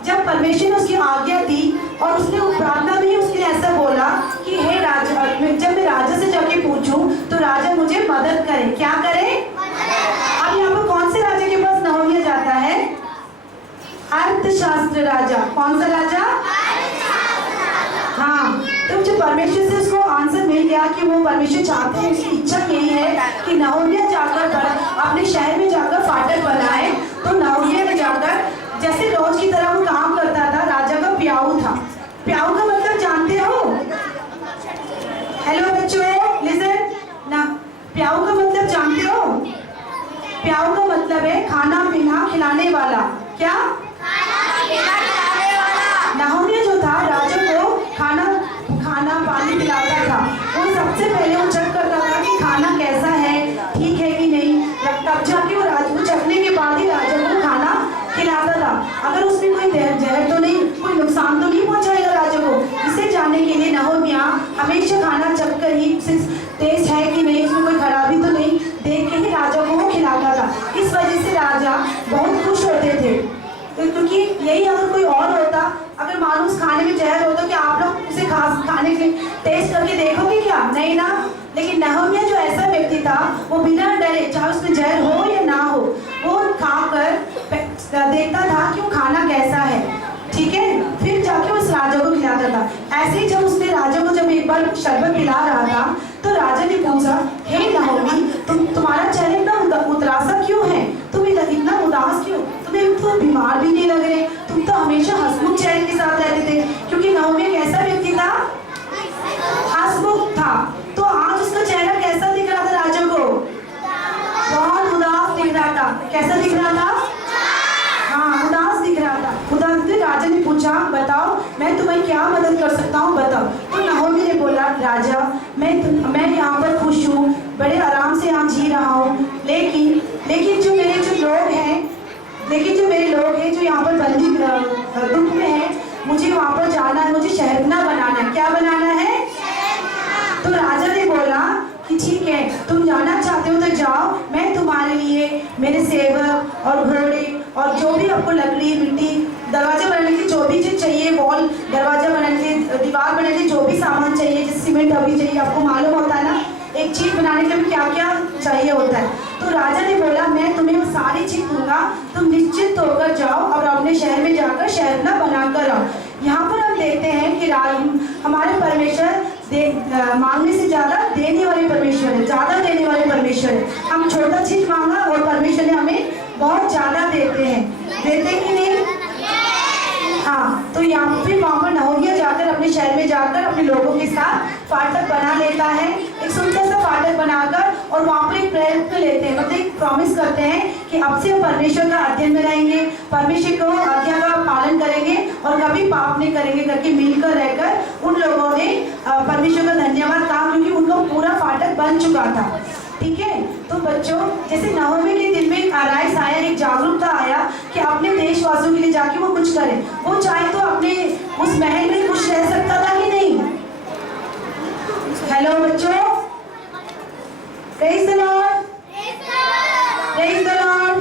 जब परमेश्वर ने उसकी आज्ञा दी और उसने प्रार्थना में ही उसने ऐसा बोला कि हे राजा, जब मैं राजा से जाके पूछूं तो राजा मुझे मदद करे। क्या करे? अब यहाँ पर कौन से राजा के पास नहोमिया जाता है? अर्थशास्त्र राजा। कौन सा राजा? हाँ, तो जब परमेश्वर से उसको आंसर मिल गया कि वो परमेश्वर चाहते हैं, उसकी इच्छा यही है कि नहोमिया जाकर अपने शहर में जाकर फाटक बनाए, तो नहोमिया में जाकर जैसे रोज की तरह वो काम करता था। राजा का प्याऊ था। प्याऊ का मतलब जानते हो? हेलो बच्चों, लिसन ना। प्याऊ का मतलब जानते हो? प्याऊ का मतलब है खाना पीना खिलाने वाला। क्या? नहोमिया जो था राजा को खाना पानी पिलाता था। वो सबसे पहले वो चेक करता था कि खाना कैसा है, ठीक है कि नहीं, तब जाके वो राजा चखने के बाद ही राजा को खाना खिलाता था। अगर उसमें कोई जहर तो नहीं, कोई नुकसान तो नहीं पहुंचाएगा राजा को, इसे जानने के लिए नहोमिया हमेशा खाना चख कर ही टेस्ट है कि नहीं, उसमें कोई खराबी तो नहीं, देख के ही राजा को वो खिलाता था। इस वजह से राजा बहुत खुश होते थे, क्योंकि यही अगर कोई और होता, अगर मानो उस खाने में जहर होता, कि आप लोग उसे खाने के टेस्ट करके देखोगे क्या? नहीं ना। लेकिन नहोमिया जो ऐसा व्यक्ति था, वो बिना डरे, चाहे उसमें जहर हो या ना हो, वो खाकर देखता था कि वो खाना कैसा है, ठीक है, फिर जाके उस राजा को खिलाता था। ऐसे ही जब उसने राजा को जब एक बार शरबत पिला रहा था, तो राजा ने पूछा, हे नहोमी, तुम्हारा चेहरा इतना उदासा क्यों है? तुम इतना उदास क्यों? तुम्हें तो बीमार भी नहीं लग रहे, तुम तो हमेशा हंसमुख चेहरे के साथ रहते थे। क्योंकि नहोमी एक ऐसा व्यक्ति था, हंसमुख था। तो आज उसका चेहरा कैसा दिख रहा था राजा को? बहुत उदास दिख रहा था। कैसा दिख रहा था? हाँ, उदास दिख रहा था। उदास। राजा ने पूछा, बताओ मैं तुम्हें क्या मदद कर सकता हूँ, बताओ। तो नहोमी ने बोला, राजा मैं यहाँ पर खुश हूँ, बड़े आराम से यहाँ जी रहा हूँ, लेकिन जो मेरे लोग हैं जो यहाँ पर बंदी दुख में है, मुझे वहाँ पर जाना है, मुझे शहरपना बनाना है। क्या बनाना है? तो राजा ने बोला कि ठीक है, तुम जाना चाहते हो तो जाओ, मैं तुम्हारे लिए मेरे सेवक और घोड़े और जो भी आपको लकड़ी, मिट्टी, दरवाजा बनाने के जो भी चीज चाहिए, वॉल दरवाजा बनाने के, दीवार बनाने के जो भी सामान चाहिए, जैसे सीमेंट अभी चाहिए, आपको मालूम होता है ना एक चीज बनाने के लिए क्या क्या चाहिए होता है। तो राजा ने बोला, मैं तुम्हें वो सारी चीज दूंगा, तुम निश्चित होकर जाओ और अपने शहर में जाकर शहरपना बनाकर आओ। यहाँ पर हम देखते हैं कि हमारे परमेश्वर मांगने से ज्यादा देने वाले परमेश्वर है, ज्यादा देने वाले परमेश्वर है। हम छोटा चीज मांगा और परमेश्वर ने हमें बहुत ज्यादा देते हैं कि नहीं? हाँ, तो यहाँ पे वहाँ पर नहोमिया जाकर अपने शहर में जाकर अपने लोगों के साथ फाटक बना लेता है, एक सुंदर सा फाटक बनाकर, और वहाँ पर एक प्रयत्न लेते हैं, मतलब एक प्रॉमिस करते हैं कि अब से हम परमेश्वर का अध्ययन में रहेंगे, परमेश्वर को आज्ञा का पालन करेंगे और कभी पाप नहीं करेंगे करके मिलकर रहकर उन लोगों ने परमेश्वर का धन्यवाद कहा, क्योंकि उनका पूरा फाटक बन चुका था। ठीक है, तो बच्चों, जैसे नहोमी के दिल में एक आराइश आया, एक जागरूकता आया कि अपने देशवासियों के लिए जाके वो कुछ करें। वो चाहे तो अपने उस महल में खुश रह सकता था कि नहीं? हेलो बच्चों, praise the Lord, praise the Lord.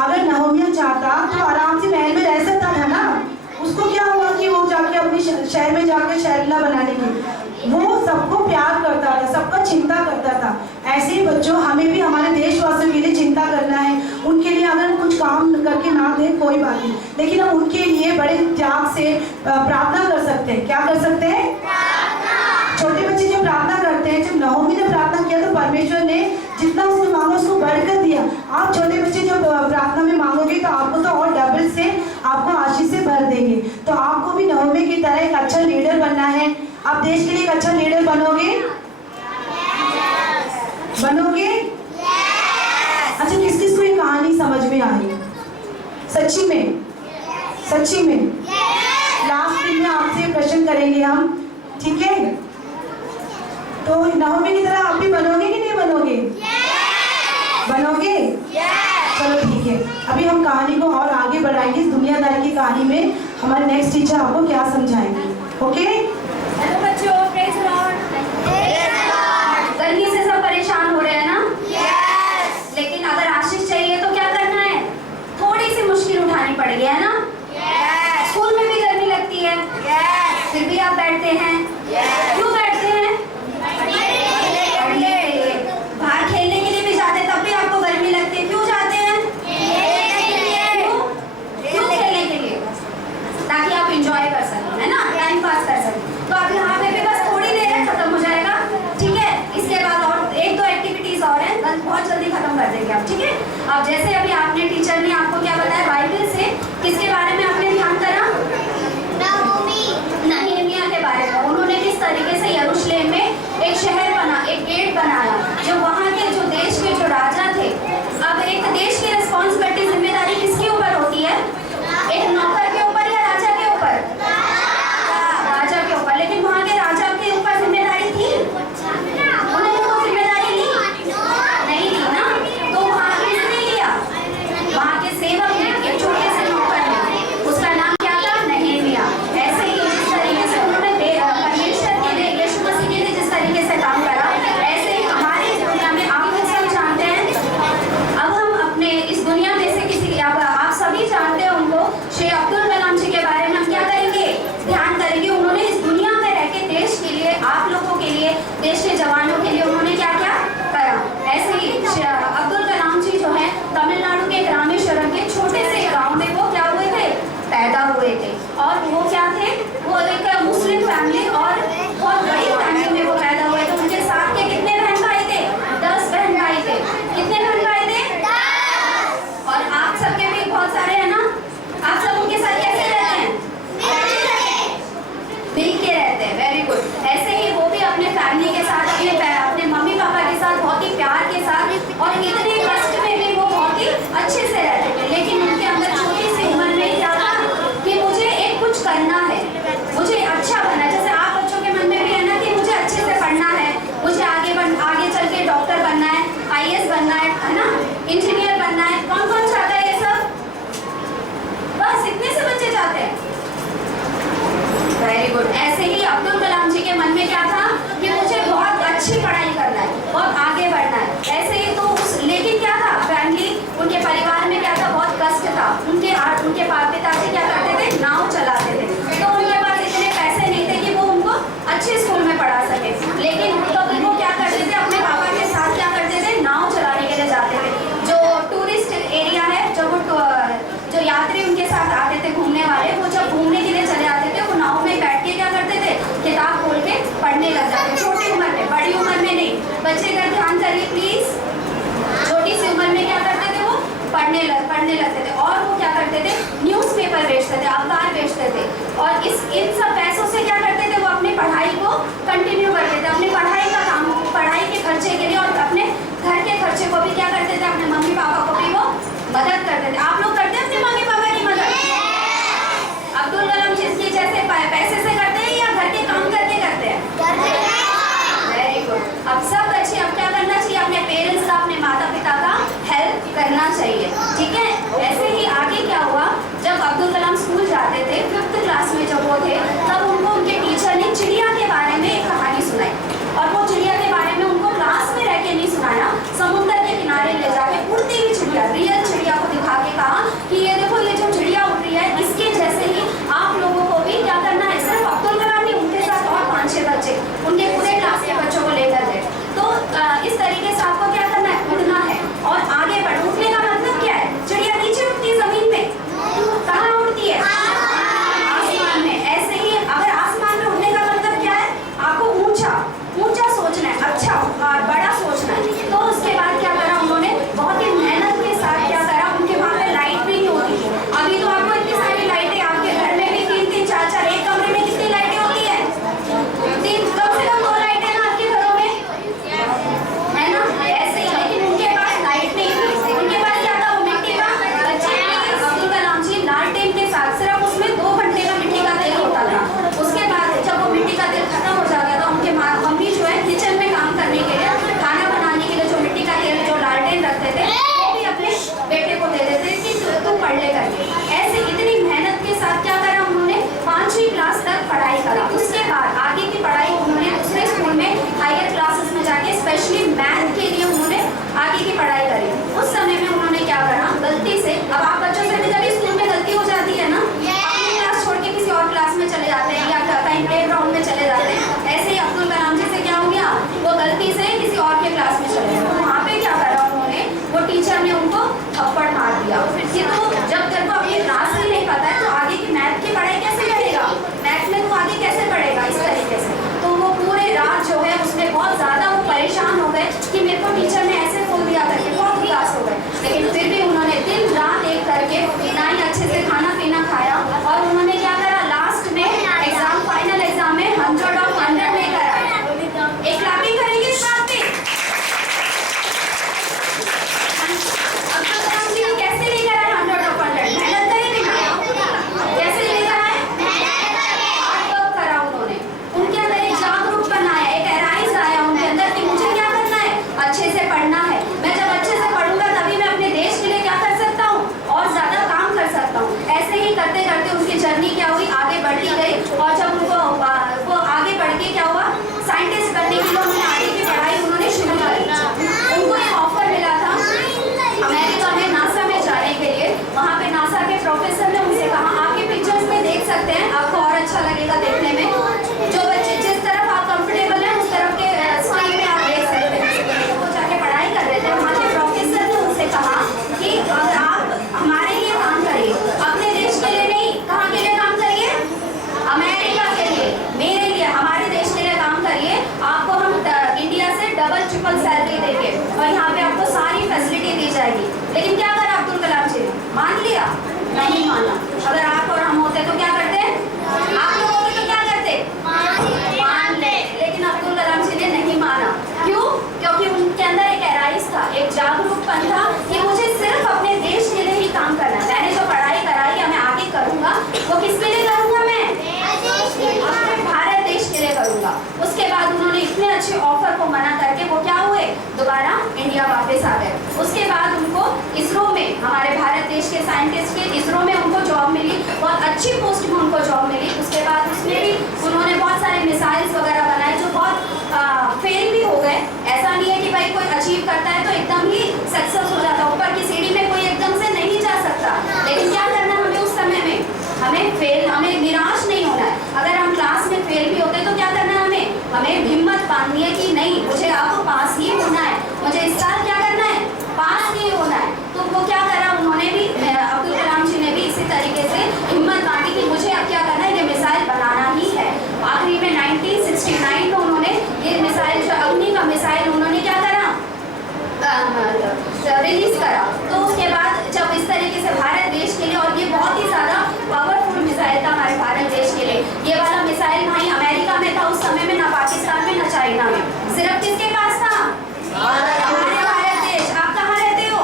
अगर नहोमिया चाहता तो आराम से महल में रह सकता था ना। उसको क्या हुआ कि वो जाके अपने शहर में जाकर शहरपना बनाने की, वो सबको प्यार करता था, सबका चिंता करता था। ऐसे ही बच्चों, हमें भी हमारे देशवासियों के लिए चिंता करना है। उनके लिए अगर कुछ काम करके ना दे कोई बात नहीं, लेकिन हम उनके लिए बड़े त्याग से प्रार्थना कर सकते हैं। क्या कर सकते हैं? छोटे बच्चे जब प्रार्थना करते हैं, जब नहोमी ने प्रार्थना किया तो परमेश्वर ने जितना उसने मांगा उसको बढ़कर दिया। आप छोटे बच्चे जब प्रार्थना में मांगोगे तो आपको तो और डबल से आपको आशीष से भर देंगे। तो आपको भी नहोमी की तरह एक अच्छा लीडर बनना है। आप देश के लिए एक अच्छा लीडर बनोगे? बनोगे? अच्छा, किस किस को ये कहानी समझ में आई? सच्ची में? सच्ची में? लास्ट दिन में आपसे प्रश्न करेंगे हम, ठीक है? तो नहोमी की तरह आप भी बनोगे कि नहीं बनोगे? बनोगे? चलो ठीक है, अभी हम कहानी को और आगे बढ़ाएंगे। इस दुनियादारी की कहानी में हमारे नेक्स्ट टीचर आपको क्या समझाएंगे, ओके? अब जैसे अभी आपने टीचर ने आपको क्या बताया बाइबल से, किसके बारे में आपने ध्यान करा? नहमीया के बारे में। उन्होंने किस तरीके से यरूशलेम में एक शहर बना, एक गेट बनाया, जो वहाँ के जो देश के जो राजा थे। अब एक देश की रिस्पॉन्सिबिलिटी, जिम्मेदारी किसके ऊपर होती है? एक नौकर के ऊपर या राजा के ऊपर? राजा के ऊपर। लेकिन वहाँ के राजा के ऊपर जिम्मेदारी थी? उन्होंने वो जिम्मेदारी ली? नहीं ली ना। तो वहाँ किसने लिया? वहाँ के सेवक ने, एक छोटे से नौकर ने। उसके बाद उन्होंने इतने अच्छे ऑफर को मना करके वो क्या हुए, दोबारा इंडिया वापस आ गए। उसके बाद उनको इसरो में, हमारे भारत देश के साइंटिस्ट के इसरो में उनको जॉब मिली, बहुत अच्छी पोस्ट में उनको जॉब मिली। उसके बाद उसमें भी उन्होंने बहुत सारे मिसाइल्स वगैरह बनाए जो बहुत फेल भी हो गए। ऐसा नहीं है कि भाई कोई अचीव करता है तो एकदम ही सक्सेस हो जाता, ऊपर की सीढ़ी में कोई एकदम से नहीं जा सकता। लेकिन क्या करना है हमें उस समय में, हमें निराश नहीं होना है। अगर हम क्लास में फेल भी होते हैं तो क्या करना है हमें हिम्मत बांधनी है कि नहीं, मुझे आपको पास ही होना है, मुझे इस साल क्या करना है, पास ही होना है। तो वो क्या करा, उन्होंने भी, अब्दुल कलाम जी ने भी इसी तरीके से हिम्मत बांधी कि मुझे अब क्या करना है, ये मिसाइल बनाना ही है। आखिरी में 1969 में उन्होंने ये मिसाइल, जो अग्नि का मिसाइल, उन्होंने क्या करा, रिलीज करा। तो उसके बाद जब इस तरीके से भारत देश के लिए, और ये बहुत ही ज़्यादा पावरफुल मिसाइल था हमारे भारत देश के लिए। ये वाला मिसाइल भाई अमेरिका में था उस समय में, ना पाकिस्तान में, ना चाइना में, सिर्फ किसके पास था, हमारे भारत देश। आप कहाँ रहते हो,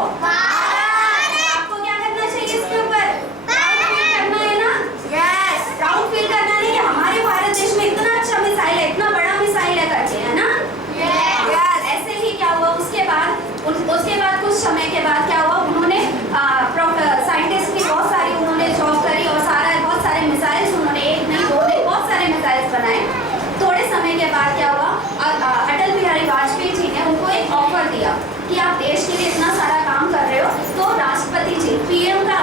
आपको क्या करना चाहिए इसके ऊपर, प्राउड फील करना है ना, यस, प्राउड फील करना नहीं कि हमारे भारत देश में इतना अच्छा मिसाइल है, इतना बड़ा मिसाइल है करके, है ना। ऐसे ही क्या हुआ, उसके बाद कुछ समय के बाद क्या हुआ, उन्होंने साइंटिस्ट की बहुत सारी उन्होंने जॉब करी और बहुत सारे मिसाइल्स उन्होंने, एक नहीं दो नहीं, बहुत सारे मिसाइल्स बनाए। थोड़े समय के बाद क्या हुआ, अटल बिहारी वाजपेयी जी ने उनको एक ऑफर दिया कि आप देश के लिए इतना सारा काम कर रहे हो, तो राष्ट्रपति जी, पीएम का,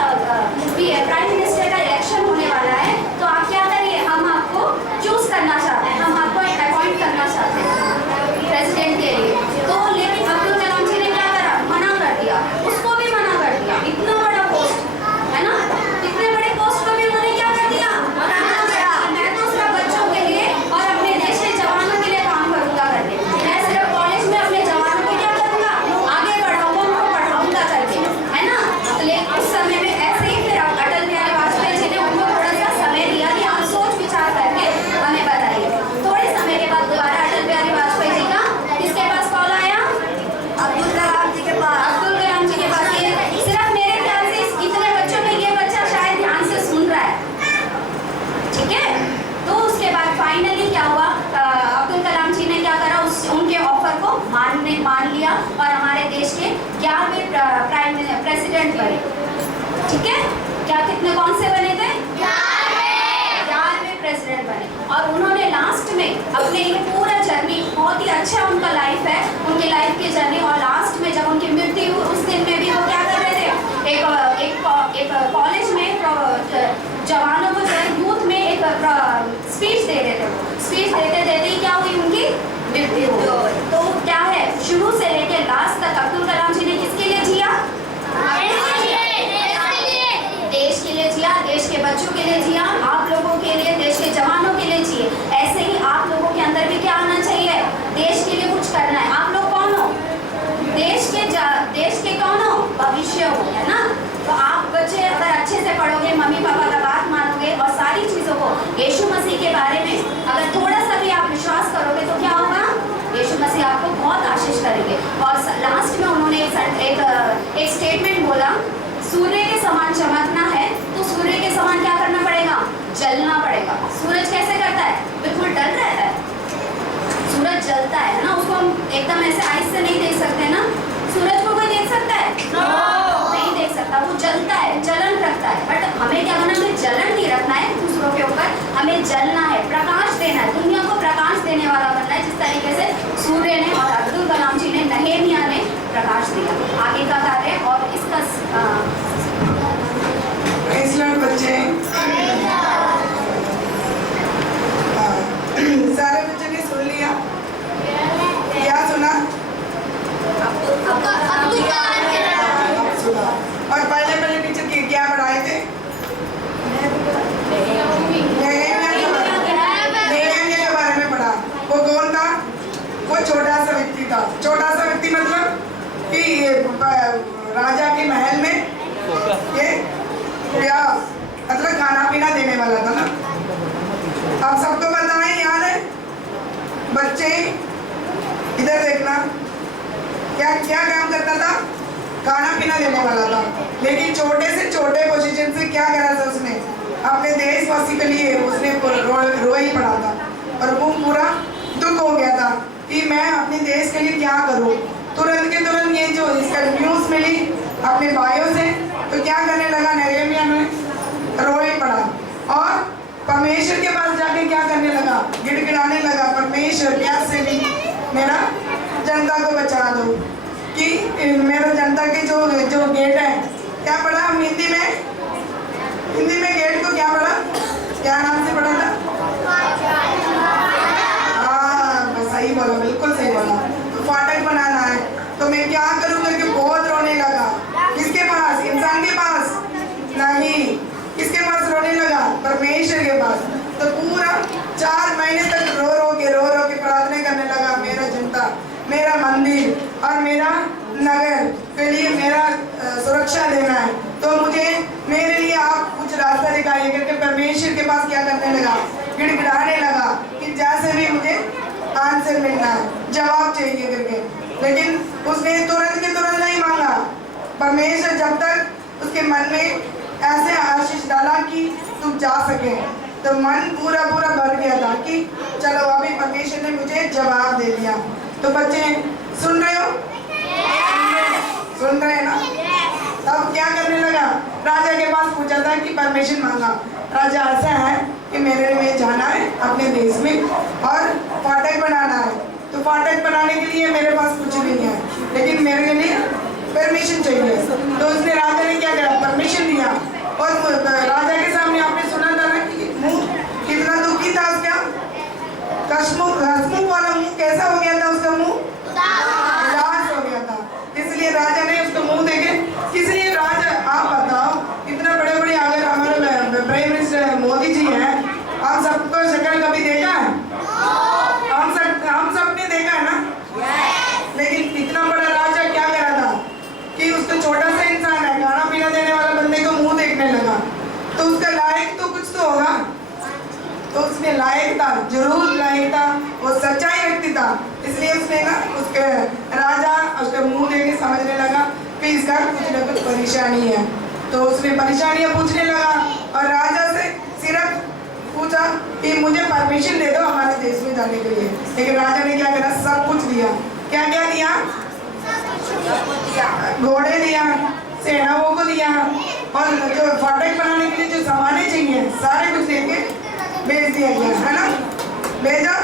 प्राइम मिनिस्टर का इलेक्शन होने वाला है, तो आप क्या करिए, हम आपको चूज करना चाहते हैं, हम आपको अपॉइंट करना चाहते हैं प्रेसिडेंट के लिए। तो लेकिन अब्दुल कलाम जी ने क्या करा, मना कर दिया, उसको भी मना कर दिया। इतना बड़ा पोस्ट है ना, इतने बड़े पोस्ट को भी उन्होंने क्या कर दिया, मना कर दिया। मैं तो सिर्फ बच्चों के लिए और अपने देश के जवानों के लिए काम करूंगा करके, मैं सिर्फ कॉलेज में अपने जवानों को क्या करूंगा, आगे बढ़ाऊंगा, उनको पढ़ाऊंगा करके, है ना। तो लेकिन उस समय में ऐसे ही फिर अटल बिहारी वाजपेयी जी ने उनको थोड़ा सा समय दिया कि आप सोच विचार करके हमें बताइए। थोड़े समय के बाद दोबारा अटल बिहारी वाजपेयी जी का किसके पास कॉल आया, अब्दुल कलाम जी के पास। अब्दुल कलाम जी के पास, ये सिर्फ मेरे ख्याल से इतने बच्चों में ये बच्चा शायद ध्यान से सुन रहा है, ठीक है। तो उसके बाद फाइनली क्या हुआ, अब्दुल कलाम जी ने क्या करा, उनके ऑफर को मान लिया और हमारे देश के 11वें प्रेसिडेंट बने, ठीक है। क्या कितने, कौन से बने थे, 11वें प्रेसिडेंट बने। और उन्होंने लास्ट में अपने ये पूरा जर्नी, बहुत ही अच्छा उनका लाइफ है, उनकी लाइफ की जर्नी, और लास्ट में जब उनकी मृत्यु हुई उस दिन में भी वो क्या कर रहे थे, एक कॉलेज में जवानों को, यूथ में एक स्पीच दे रहे थे। स्पीच देते देते ही क्या हुई, उनकी मृत्यु हो गई। तो क्या है, शुरू से लेके लास्ट तक अब्दुल कलाम जी ने किसके लिए जिया, देश के लिए जिया, देश के बच्चों के लिए जिया, आप लोगों के लिए, देश के जवानों के लिए जिए। ऐसे ही आप लोगों के अंदर भी क्या आना चाहिए, देश के लिए कुछ करना है। आप लोग कौन हो, देश के कौन हो, भविष्य हो, है ना। तो आप बच्चे अगर अच्छे से पढ़ोगे, मम्मी पापा का बात मानोगे और सारी चीज़ों को, यीशु मसीह के बारे में अगर थोड़ा सा भी आप विश्वास करोगे तो क्या होगा, यीशु मसीह आपको बहुत आशीष करेंगे। और लास्ट में उन्होंने एक स्टेटमेंट बोला, सूर्य के समान चमकना है तो सूर्य के समान क्या करना पड़ेगा, जलना पड़ेगा। सूरज कैसे करता है, बिल्कुल डल रहता है, सूरज जलता है ना, उसको हम एकदम ऐसे आइस से नहीं देख सकते ना। सूरज को कोई देख सकता है, नहीं देख सकता, वो जलता है, जलन रखता है। बट हमें क्या करना, हमें जलन नहीं रखना है दूसरों के ऊपर, हमें जलना है, प्रकाश देना है, दुनिया को प्रकाश देने वाला बनना है, जिस तरीके से सूर्य ने और अब्दुल कलाम जी ने, नहेमिया ने प्रकाश दिया। आगे का कार्य और इसका बच्चे सारे बच्चे ने सुन लिया, क्या सुना, सुना। और पहले टीचर की क्या पढ़ाए थे, नेहेमिया के बारे में पढ़ा। वो कौन था, वो छोटा सा व्यक्ति था। छोटा सा व्यक्ति मतलब कि राजा के महल में ये क्या मतलब खाना पीना देने वाला था ना। आप सबको पता है, याद है बच्चे, इधर देखना, क्या क्या काम करता था, खाना पीना देने वाला था। लेकिन छोटे से छोटे पोजीशन से क्या करा था उसने, अपने देशवासी के लिए उसने रोए ही पड़ा था और वो पूरा क्या करूं। तुरंत के तुरंत ये जो इसका न्यूज़ मिली अपने भाइयों से, तो क्या करने लगा, नेहेमिया में रोए पड़ा और परमेश्वर के पास जाके क्या करने लगा, गिड़गिड़ाने लगा, परमेश्वर कैसे भी मेरा जनता को बचा दो, कि मेरा जनता के जो गेट है, क्या पढ़ा हम हिंदी में गेट को क्या पढ़ा, क्या नाम से पढ़ा था? हाँ सही बोला, बिल्कुल सही बोला। तो फाटक बनाना है, तो मैं क्या करूँ करके बहुत रोने लगा। किसके पास? इंसान के पास नहीं, किसके पास रोने लगा? परमेश्वर के पास। तो पूरा 4 महीने तक रो रो के प्रार्थना करने लगा, मेरा जनता, मेरा मंदिर और मेरा नगर के लिए मेरा सुरक्षा देना है, तो मुझे मेरे लिए आप कुछ रास्ता दिखाइए करके परमेश्वर के पास क्या करने लगा, गिड़गिड़ाने लगा कि जैसे भी मुझे आंसर मिलना है, जवाब चाहिए करके। लेकिन उसने तुरंत के तुरंत नहीं मांगा। परमेश्वर जब तक उसके मन में ऐसे आशीष डाला कि तुम जा सके, तो मन पूरा भर गया था कि चलो अभी परमेश्वर ने मुझे जवाब दे दिया। तो बच्चे सुन रहे हो? सुन रहे हैं ना? तब क्या करने लगा, राजा के पास पूछा था कि परमिशन मांगा, राजा ऐसा है कि मेरे में जाना है अपने देश में और फाटक बनाना है, तो फाटक बनाने के लिए मेरे पास कुछ नहीं है, लेकिन मेरे लिए परमिशन चाहिए। तो उसने राजा ने क्या करा, परमिशन दिया। और राजा के सामने आपने सुना था ना कि मुंह कितना दुखी था उसका, हंसमुख वाला मुंह कैसा हो गया था, उसका मुंह उदास हो गया था। इसलिए राजा ने उसको मुंह देखे, इसलिए राजा आप बताओ, इतना बड़े अगर हमारे प्राइम मिनिस्टर मोदी जी हैं, आप सबको शक्ल कभी देखा है? हम सब ने देखा है ना? लेकिन इतना बड़ा राजा क्या करा था कि उसको छोटा सा इंसान है, खाना पीना देने वाला बंदे को मुंह देखने लगा, तो उसका लायक तो कुछ तो होगा। तो उसने लायक था, जरूर लायक था, वो सच्चाई व्यक्ति था, इसलिए उसने ना उसके राजा उसका मुंह देके समझने लगा कि इसका कुछ न कुछ परेशानी है। तो उसने परेशानियां पूछने लगा और राजा से सिर्फ पूछा कि मुझे परमिशन दे दो हमारे देश में जाने के लिए। लेकिन राजा ने क्या करा, सब कुछ दिया। क्या क्या दिया? घोड़े दिया, सेनाओं को दिया, और जो फाटक बनाने के लिए जो सामानें चाहिए सारे कुछ देके भेज दिया गया, है ना? भेजा?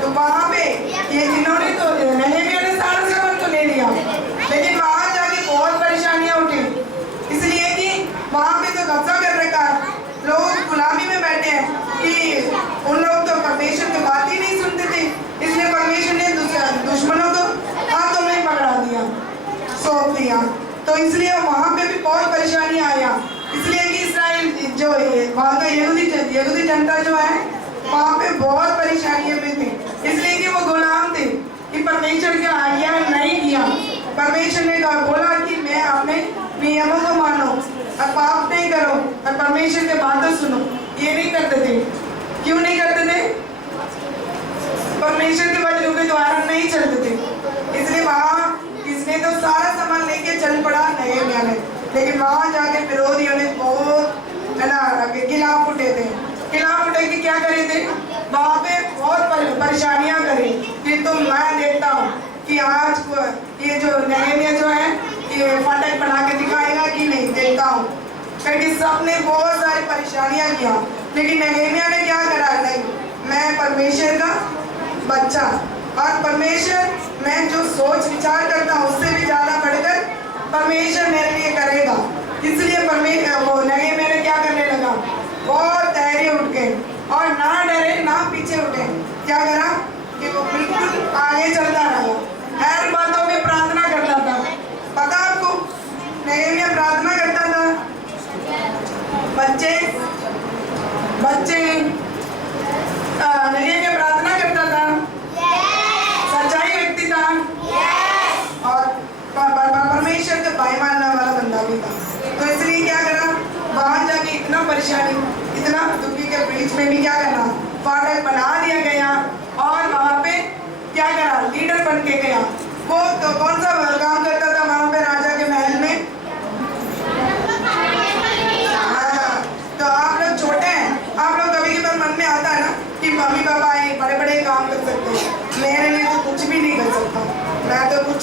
तो वहाँ पे ये जिन्होंने तो नेहेमिया ने सारा सामान तो ले लिया, लेकिन वहाँ जाके बहुत परेशानियाँ उठी, इसलिए कि वहाँ पे तो कब्जा कर रखा, लोग गुलामी में बैठे हैं कि उन लोग तो परमेश्वर की बात ही नहीं सुनते थे, इसलिए परमेश्वर ने दुश्मनों को हाथों में पकड़ा दिया, सौंप दिया। तो इसलिए वहाँ पे भी बहुत परेशानी आया, इसलिए कि इस्राइल जो वहाँ का यहूदी जनता जो है वहाँ पे बहुत परेशानियाँ में थे, इसलिए कि वो गुलाम थे कि परमेश्वर की आज्ञा नहीं किया। परमेश्वर ने बोला कि मैं अपने नियमों को मानो और पाप नहीं करो और परमेश्वर के बातें सुनो, ये नहीं करते थे। क्यों नहीं करते थे? परमेश्वर के वचनों के द्वारा नहीं चलते थे, इसलिए वहाँ इसने तो सारा सामान लेके चल पड़ा नेहेमिया ने, लेकिन वहाँ जाके विरोधियों ने बहुत खिलाफ उठे थे। खिलाफ उठे कि क्या करे थे, वहाँ पे बहुत परेशानियाँ करी कि मैं देखता हूँ कि आज ये जो नेहेमिया जो है ये फाटक बना के दिखाएगा कि नहीं, देखता हूँ। क्योंकि सबने बहुत सारी परेशानियाँ किया, लेकिन नेहेमिया ने क्या करा, नहीं, मैं परमेश्वर का बच्चा और परमेश्वर मैं जो सोच विचार करता हूँ उससे भी ज़्यादा बढ़कर परमेश्वर मेरे लिए करेगा। इसलिए वो नेहेमिया ने क्या करने लगा, बहुत धैर्य उठ गए और ना डरे ना पीछे उठे। क्या करा कि वो बिल्कुल आगे चलता रहा, हर बातों में प्रार्थना करता था। पता आपको नेहेमिया प्रार्थना करता था, बच्चे नेहेमिया प्रार्थना करता था, सच्चाई व्यक्ति था और परमेश्वर का भाई मानने वाला बंदा भी था। तो इसलिए क्या करा, वहाँ जाके इतना परेशानी, इतना दुखी के बीच में भी क्या करना, फाटक बना दिया गया और वहाँ पे क्या करा, लीडर बन के गया। वो तो कौन सा काम करता था वहाँ पे राजा के महल में? हाँ, तो आप लोग छोटे हैं, आप लोग कभी कभी मन में आता है ना कि मम्मी पापा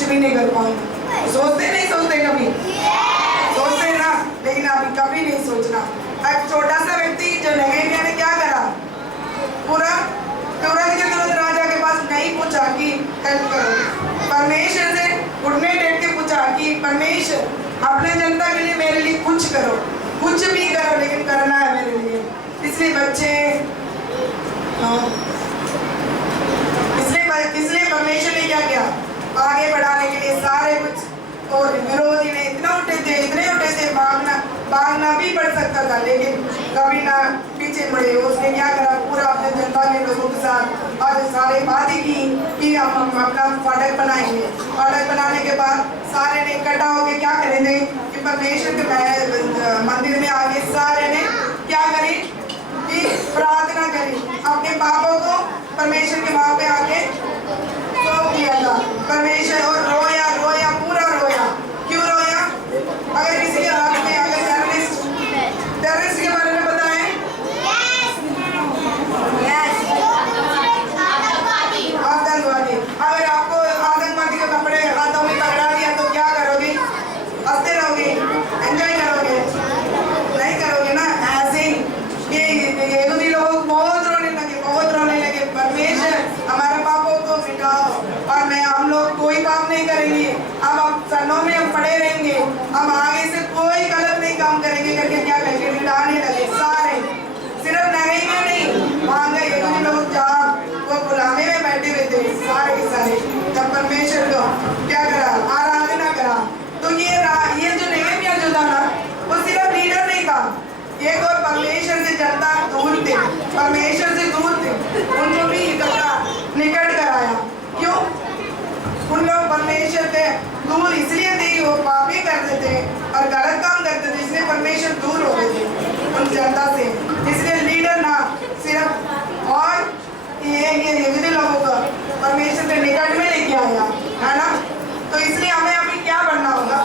भी नहीं कर पाऊंगी। सोचते नहीं सोचते कभी सोचते ना, लेकिन अभी कभी नहीं सोचना। एक छोटा सा व्यक्ति जो नेगेटिव ने क्या करा, पूरा तुरंत के तुरंत राजा के पास नहीं पूछा कि हेल्प करो, परमेश्वर से उठने टेट के पूछा कि परमेश्वर अपने जनता के लिए मेरे लिए कुछ करो, कुछ भी करो, लेकिन करना है मेरे लिए। इसलिए बच्चे इसलिए परमेश्वर ने क्या किया, आगे बढ़ाने के लिए सारे कुछ, और विरोधी ने इतने उठे थे, भागना भी पड़ सकता था, लेकिन कभी ना पीछे मुड़े। उसने क्या करा, पूरा अपने जनता के लोगों के साथ आज सारे वादे की कि हम अपना फाटक बनाएंगे। फाटक बनाने के बाद सारे ने इकट्ठा होकर क्या करे थे कि परमेश्वर के मंदिर में आगे सारे ने क्या करी कि प्रार्थना करी, अपने पापों को परमेश्वर के वहां पे आके सौंप दिया था। परमेश्वर और रोया पूरा रोया। क्यों रोया? अगर किसी के हाथ में अगर टेररिस्ट के बारे में पता है, आतंकवादी, अगर आपको आतंकवादी के कपड़े हाथों में पकड़ा दिया तो क्या करोगे? हंसते रहोगे, एंजॉय करोगे? नहीं करोगे ना। ऐसे ही यहूदी लोग बहुत रोने लगे, परमेश्वर हमारे पापों को मिटाओ और हम लोग कोई पाप नहीं करेंगे, हम सनों में हम पड़े रहेंगे, हम आगे से कोई गलत नहीं काम करेंगे करके क्या करेंगे, मिटाने लगे सारे। सिर्फ नगैया नहीं, वहां गए यहूदी लोग जहाँ वो गुलामी में बैठे हुए थे सारे के सारे, जब परमेश्वर को क्या करा, आराधना करा। तो ये जो नगैया जो था ना, वो सिर्फ लीडर नहीं था, एक और परमेश्वर से जनता दूर थे, परमेश्वर से दूर थे, उनको भी इकट्ठा निकट कराया। क्यों? उन लोग परमेश्वर से दूर इसलिए थे कि वो पाप ही करते थे और गलत काम करते थे, इसलिए परमेश्वर दूर हो गए थे उन जनता से। इसलिए लीडर ना सिर्फ, और ये यहूदी लोगों को परमेश्वर के निकट में लेके आया, है ना। तो इसलिए हमें अभी क्या बनना होगा,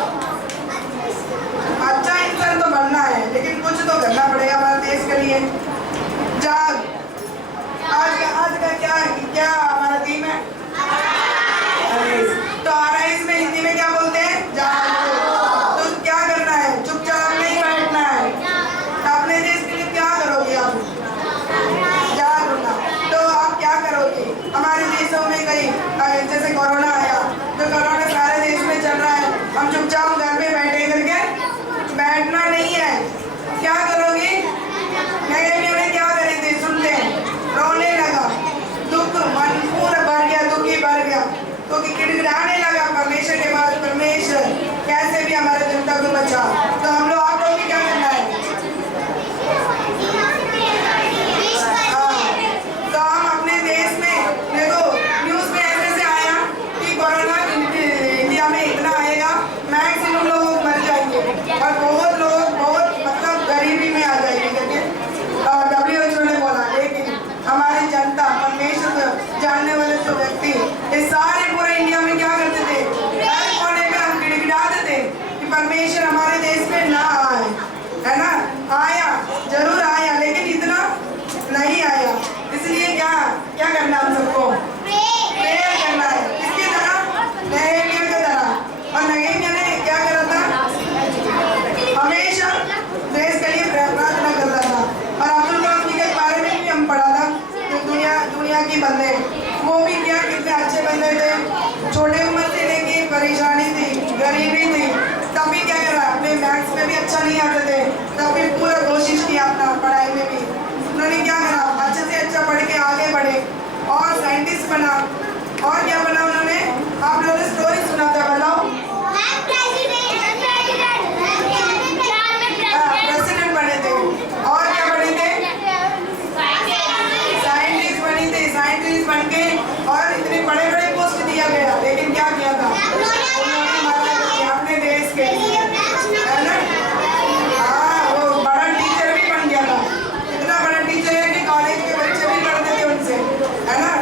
अच्छा इंसान तो बनना है, लेकिन कुछ तो करना पड़ेगा हमारे देश के लिए। जाग, आज का क्या हमारा थीम है, तो आरआईएस में हिंदी में क्या बोलते हैं, जाग। तो क्या करना है, चुपचाप नहीं बैठना है, अपने देश के लिए क्या करोगे आप, जागरूकता। तो आप क्या करोगे, हमारे देशों में कई जैसे कोरोना आया, तो कोरोना सारे देश में चल रहा है, हम चुपचाप घर में बैठे करके बैठना नहीं है। क्या करोगे, नगैया क्या करे थे, सुनते हैं, रोने लगा, दुख मन पूरा भर गया, दुखी भर गया, तो गिड़गिड़ाने लगा परमेश्वर के पास, परमेश्वर कैसे भी हमारे जनता को बचा। तो हम लोग आप लोग भी क्या करना है, तो हम अपने देश में देखो, न्यूज में ऐसे आया कि कोरोना इंडिया में इतना आएगा, मैक्सिमम लोग मर जाएंगे और बहुत लोग मतलब गरीबी में आ जाएंगे करके WHO ने बोला। लेकिन हमारी जनता, परमेश्वर जानने वाले तो व्यक्ति, ये सारे पूरे इंडिया में क्या करते थे, हर कोने पे हम गिड़गिड़ाते थे कि परमेश्वर हमारे देश में ना आए, है ना। आया, जरूर आया, लेकिन इतना नहीं आया। इसलिए क्या करना हम सबको, प्रेयर करना है, इसकी तरह नगैया की तरह। और नगैया ने क्या करा था, हमेशा देश के लिए प्रार्थना करता था। और अब्दुल कलाम जी के बारे में भी हम पढ़ा था, तो दुनिया की बंदे, वो भी क्या कितने अच्छे बंदे थे, छोटे उम्र से लेके परेशानी थी, गरीबी थी, तभी क्या करा, अपने मैथ्स में भी अच्छा नहीं आते थे, तभी पूरा कोशिश किया अपना पढ़ाई में भी। उन्होंने क्या करा, अच्छे से अच्छा पढ़ के आगे बढ़े और साइंटिस्ट बना। और क्या बना उन्होंने, आप लोगों ने स्टोरी सुना था, बताओ, प्रेसिडेंट बने थे। और क्या बने थे, साइंटिस्ट बने थे, साइंटिस्ट बन के और इतने बड़े बड़े पोस्ट दिया गया। लेकिन क्या किया था, अपने देश के लिए, है ना। हाँ, वो बड़ा टीचर भी बन गया था, इतना बड़ा टीचर है कि कॉलेज के बच्चे भी पढ़ते थे उनसे, है ना।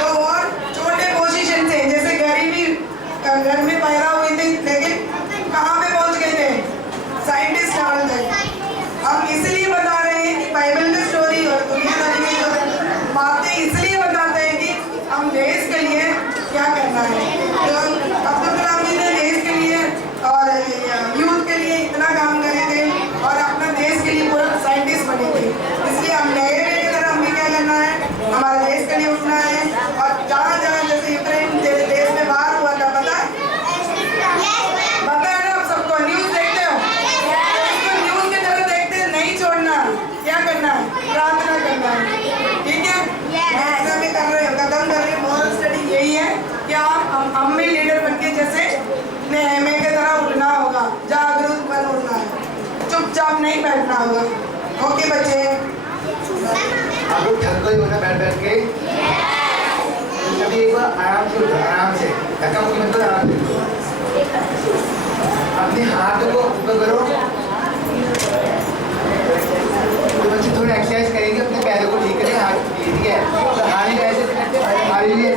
तो और छोटे पोजीशन से, जैसे गरीबी घर में पैदा हुई थी, लेकिन कहाँ पे पहुंच गए थे, साइंटिस्ट लेवल तक। हम इसलिए बता रहे हैं कि बाइबल की स्टोरी और दुनियादारी की जो बातें इसलिए बताते हैं कि हम देश के लिए क्या करना है। तो अब्दुल कलाम नहीं बैठना होगा। ओके बच्चे, आप लोग थक गए हो ना बैठ बैठ के? कभी एक बार आराम से उठो, आराम से, धक्का मुक्की मत करो, आराम से उठो। अपने हाथों को ऊपर करो। तो बच्चे थोड़ा एक्सरसाइज करेंगे, अपने पैरों को ठीक करें, हाथ ठीक है, तो हाथ ऐसे करते हैं, हालेलुया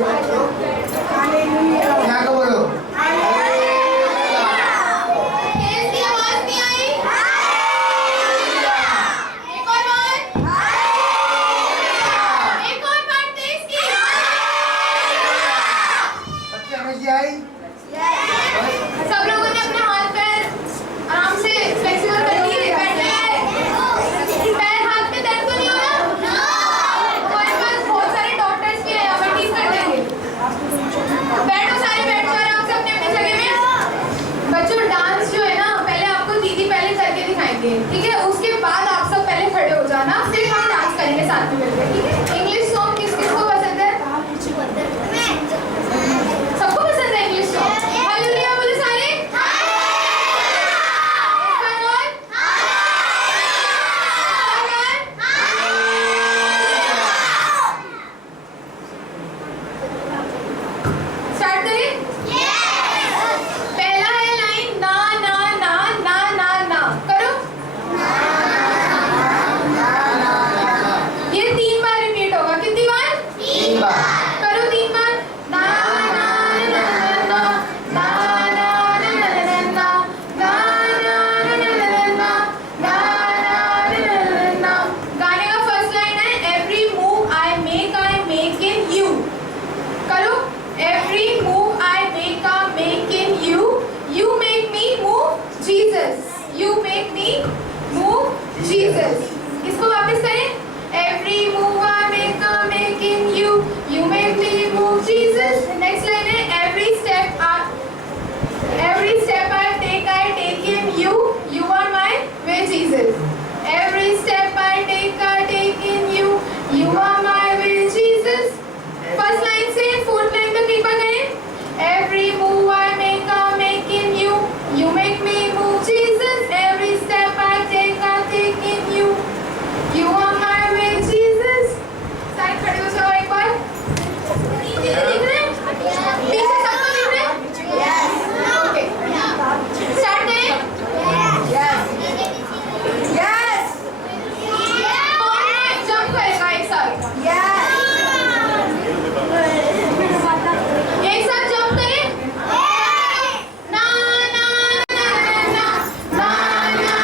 क्या को बोलो? सब लोगों ने अपने हाथ पैर आराम से फ्लेक्सिबल कर लिए, बैठ गए। पैर हाथ में दर्द तो नहीं हो रहा? हमारे पास बहुत सारे डॉक्टर्स भी हैं, यहाँ पर ठीक कर देंगे। बैठो सारे, बैठो आराम से अपने अपनी जगह में। बच्चों डांस जो है ना, पहले आपको दीदी पहले करके दिखाएंगे, ठीक है? उसके बाद आप सब पहले खड़े हो जाना, फिर हम डांस करेंगे साथ में मिलकर, ठीक है? इंग्लिश सॉन्ग किस किस को पसंद है? सबको पसंद है इंग्लिश सॉन्ग? हालेलुया बोलो सारे। स्टार्ट करें? पहला है लाइन ना ना ना ना ना ना, करो। ये 3 बार रिपीट होगा, कितनी बार? 3 बार। करो 3 बार। ना ना ना ना ना ना ना ना ना ना ना ना ना ना। गाने का फर्स्ट लाइन है every move I make in you. करो every move I make in you, you make me move Jesus, you make me move Jesus. इसको वापस करें, every move I make in you, you make me move Jesus. Next line है every step I take in you, you are my way Jesus. Every step I take in you, you are my way Jesus. First line से fourth line तक एक बार करें, every move I make in you, you make me move Jesus. Every step I take in you, you are my way Jesus. Side खड़े हो जाओ एक बार। दिख रहे हैं? पीछे सबको दिख रहे हैं? ओके, स्टार्ट करें। यस कौन जंप करेगा एक साथ? एक साथ जंप करें। ना ना ना ना ना ना ना ना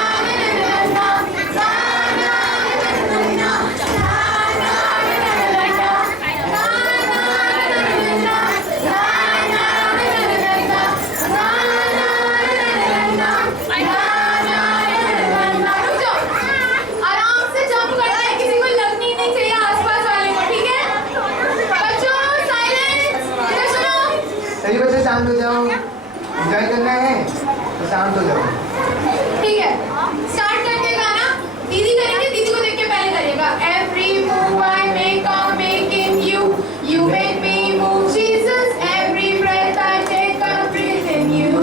आराम से जंप करना है, किसी को लगनी नहीं चाहिए आसपास वाले को, ठीक है? बच्चों साइलेंस, इधर सुनो। सभी बच्चे शांत हो जाओ, एंजॉय करना है तो शांत हो जाओ। ठीक है, स्टार्ट करके गाना दीदी करेंगे, दीदी को देख के पहले करिएगा। Every move I make in you, you make me move Jesus. Every breath I take in you,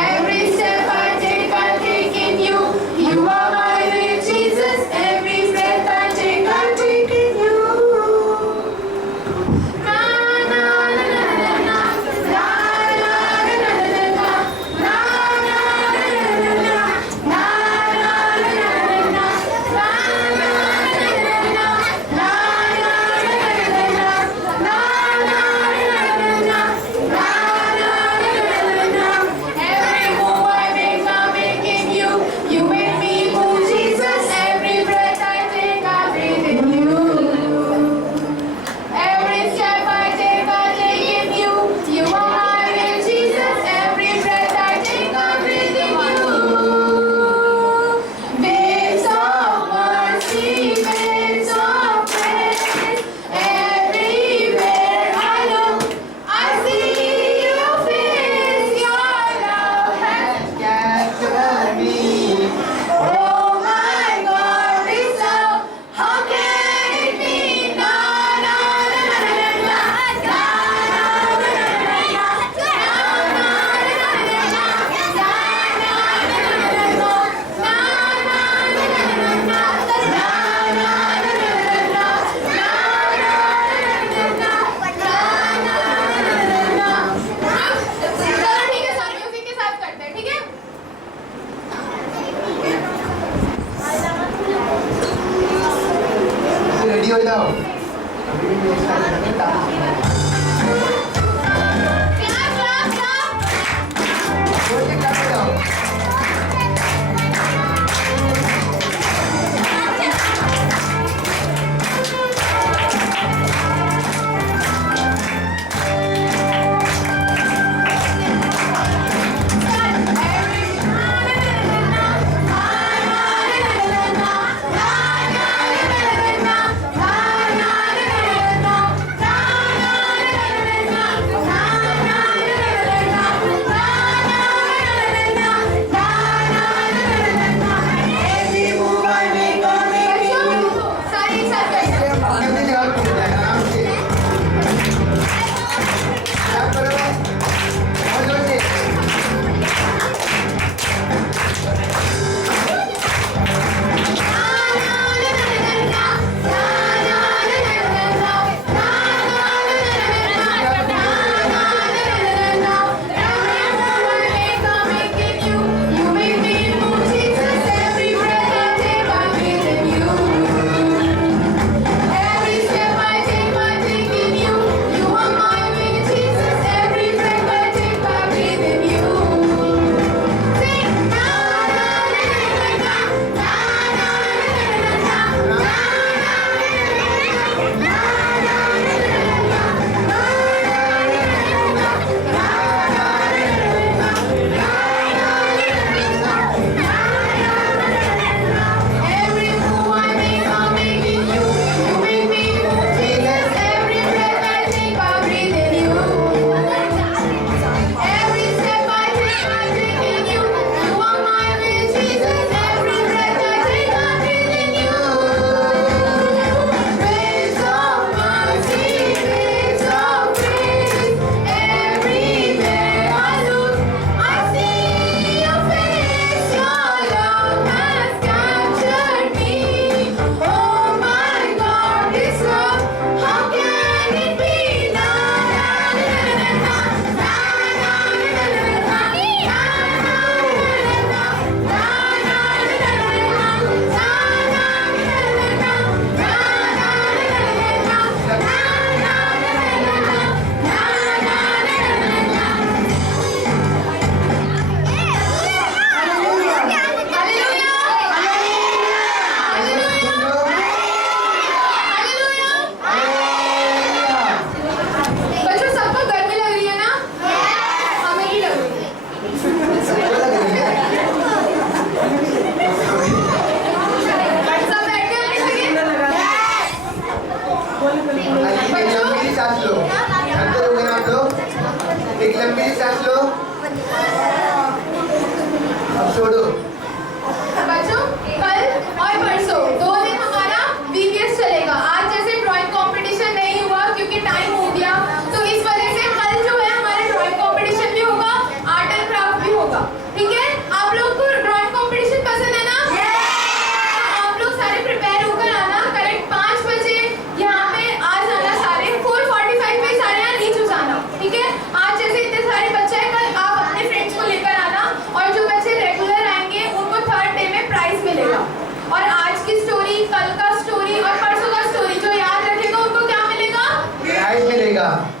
every step I take in you, you are my way Jesus. Every breath I take in you. ना ना ना ना ना ना ना ना ना ना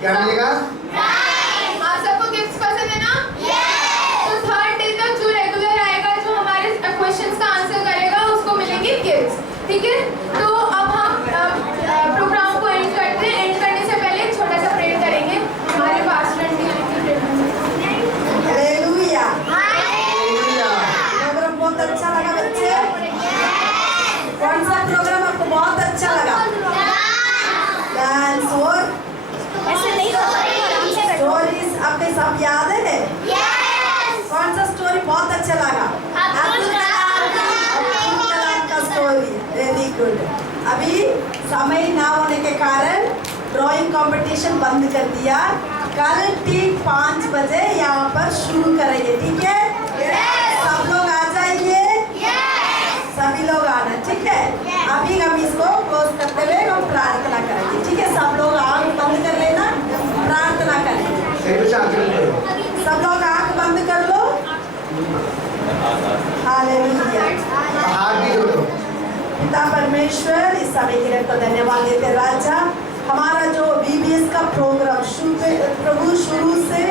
क्या मिलेगा? आप सबको गिफ्ट्स पसंद है ना? तो थर्ड डे तक जो रेगुलर आएगा, जो हमारे क्वेश्चंस का आंसर करेगा, उसको मिलेंगे गिफ्ट्स। ठीक है, तो अब हम प्रोग्राम को एंड करते हैं। एंड करने से पहले एक छोटा सा प्रेयर करेंगे। हमारे पास्टर आंटी आएंगे। हालेलुया। प्रोग्राम बहुत अच्छा लगा बच्चे? कौन सा प्रोग्राम आपको बहुत अच्छा लगा? डांस और स्टोरीज आपने सब याद है? कौन सा स्टोरी बहुत अच्छा लगा? अब्दुल कलाम का स्टोरी। Very good. अभी समय ना होने के कारण ड्राइंग कंपटीशन बंद कर दिया। कल ठीक 5 बजे यहाँ पर शुरू करेंगे। ठीक है? सब लोग आ जाइए। सभी लोग आना। ठीक है? अभी हम इसको क्लोज करते हुए हम प्रार्थना करेंगे। ठीक है? सब लोग आँख बंद कर लेना, प्रार्थना करें। सब लोग आँख बंद कर लो। हालेलुया। हाथ भी जोड़ो। पिता परमेश्वर, इस समय के लिए तो धन्यवाद देते राजा। हमारा जो VBS का प्रोग्राम प्रभु शुरू से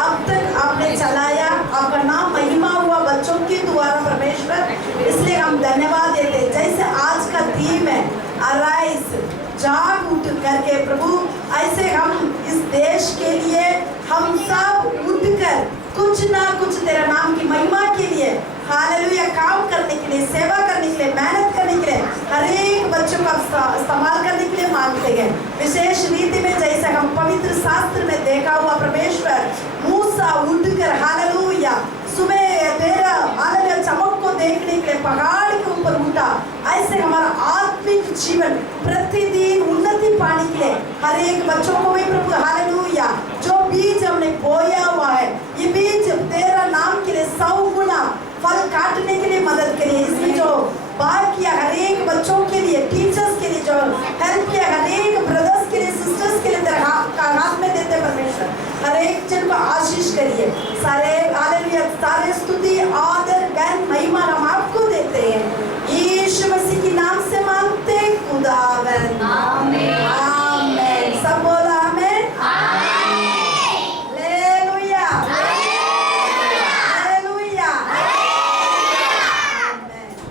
अब तक आपने चलाया, आपका नाम महिमा हुआ बच्चों के द्वारा परमेश्वर, इसलिए हम धन्यवाद देते। जैसे आज का थीम है अराइज, जाग उठ करके प्रभु, ऐसे हम इस देश के लिए हम सब उठकर कुछ ना कुछ तेरा नाम की महिमा के लिए हालेलुया काम करने के लिए, सेवा करने के लिए, मेहनत करने के लिए, हर एक बच्चों का इस्तेमाल करने के लिए मांगते हैं। विशेष रीति में जैसे हम पवित्र शास्त्र में देखा हुआ परमेश्वर मूसा उठकर हालेलुया सुबह तेरा हालेलुया चमक को देखने के लिए पहाड़ के ऊपर उठा, ऐसे हमारा आत्मिक जीवन प्रतिदिन उन्नति पाने के लिए हर एक बच्चों को भी प्रभु हालेलुया जो बीज हमने बोया हुआ है, ये बीज तेरा नाम के लिए 100 गुना फल काटने के लिए मदद करिए। इसमें जो बात किया हर एक बच्चों के लिए, टीचर्स के लिए जो हेल्प किया, हर एक ब्रदर्स के लिए, सिस्टर्स के लिए तेरे हाथ में देते परमेश्वर, हर एक जन को आशीष करिए। सारे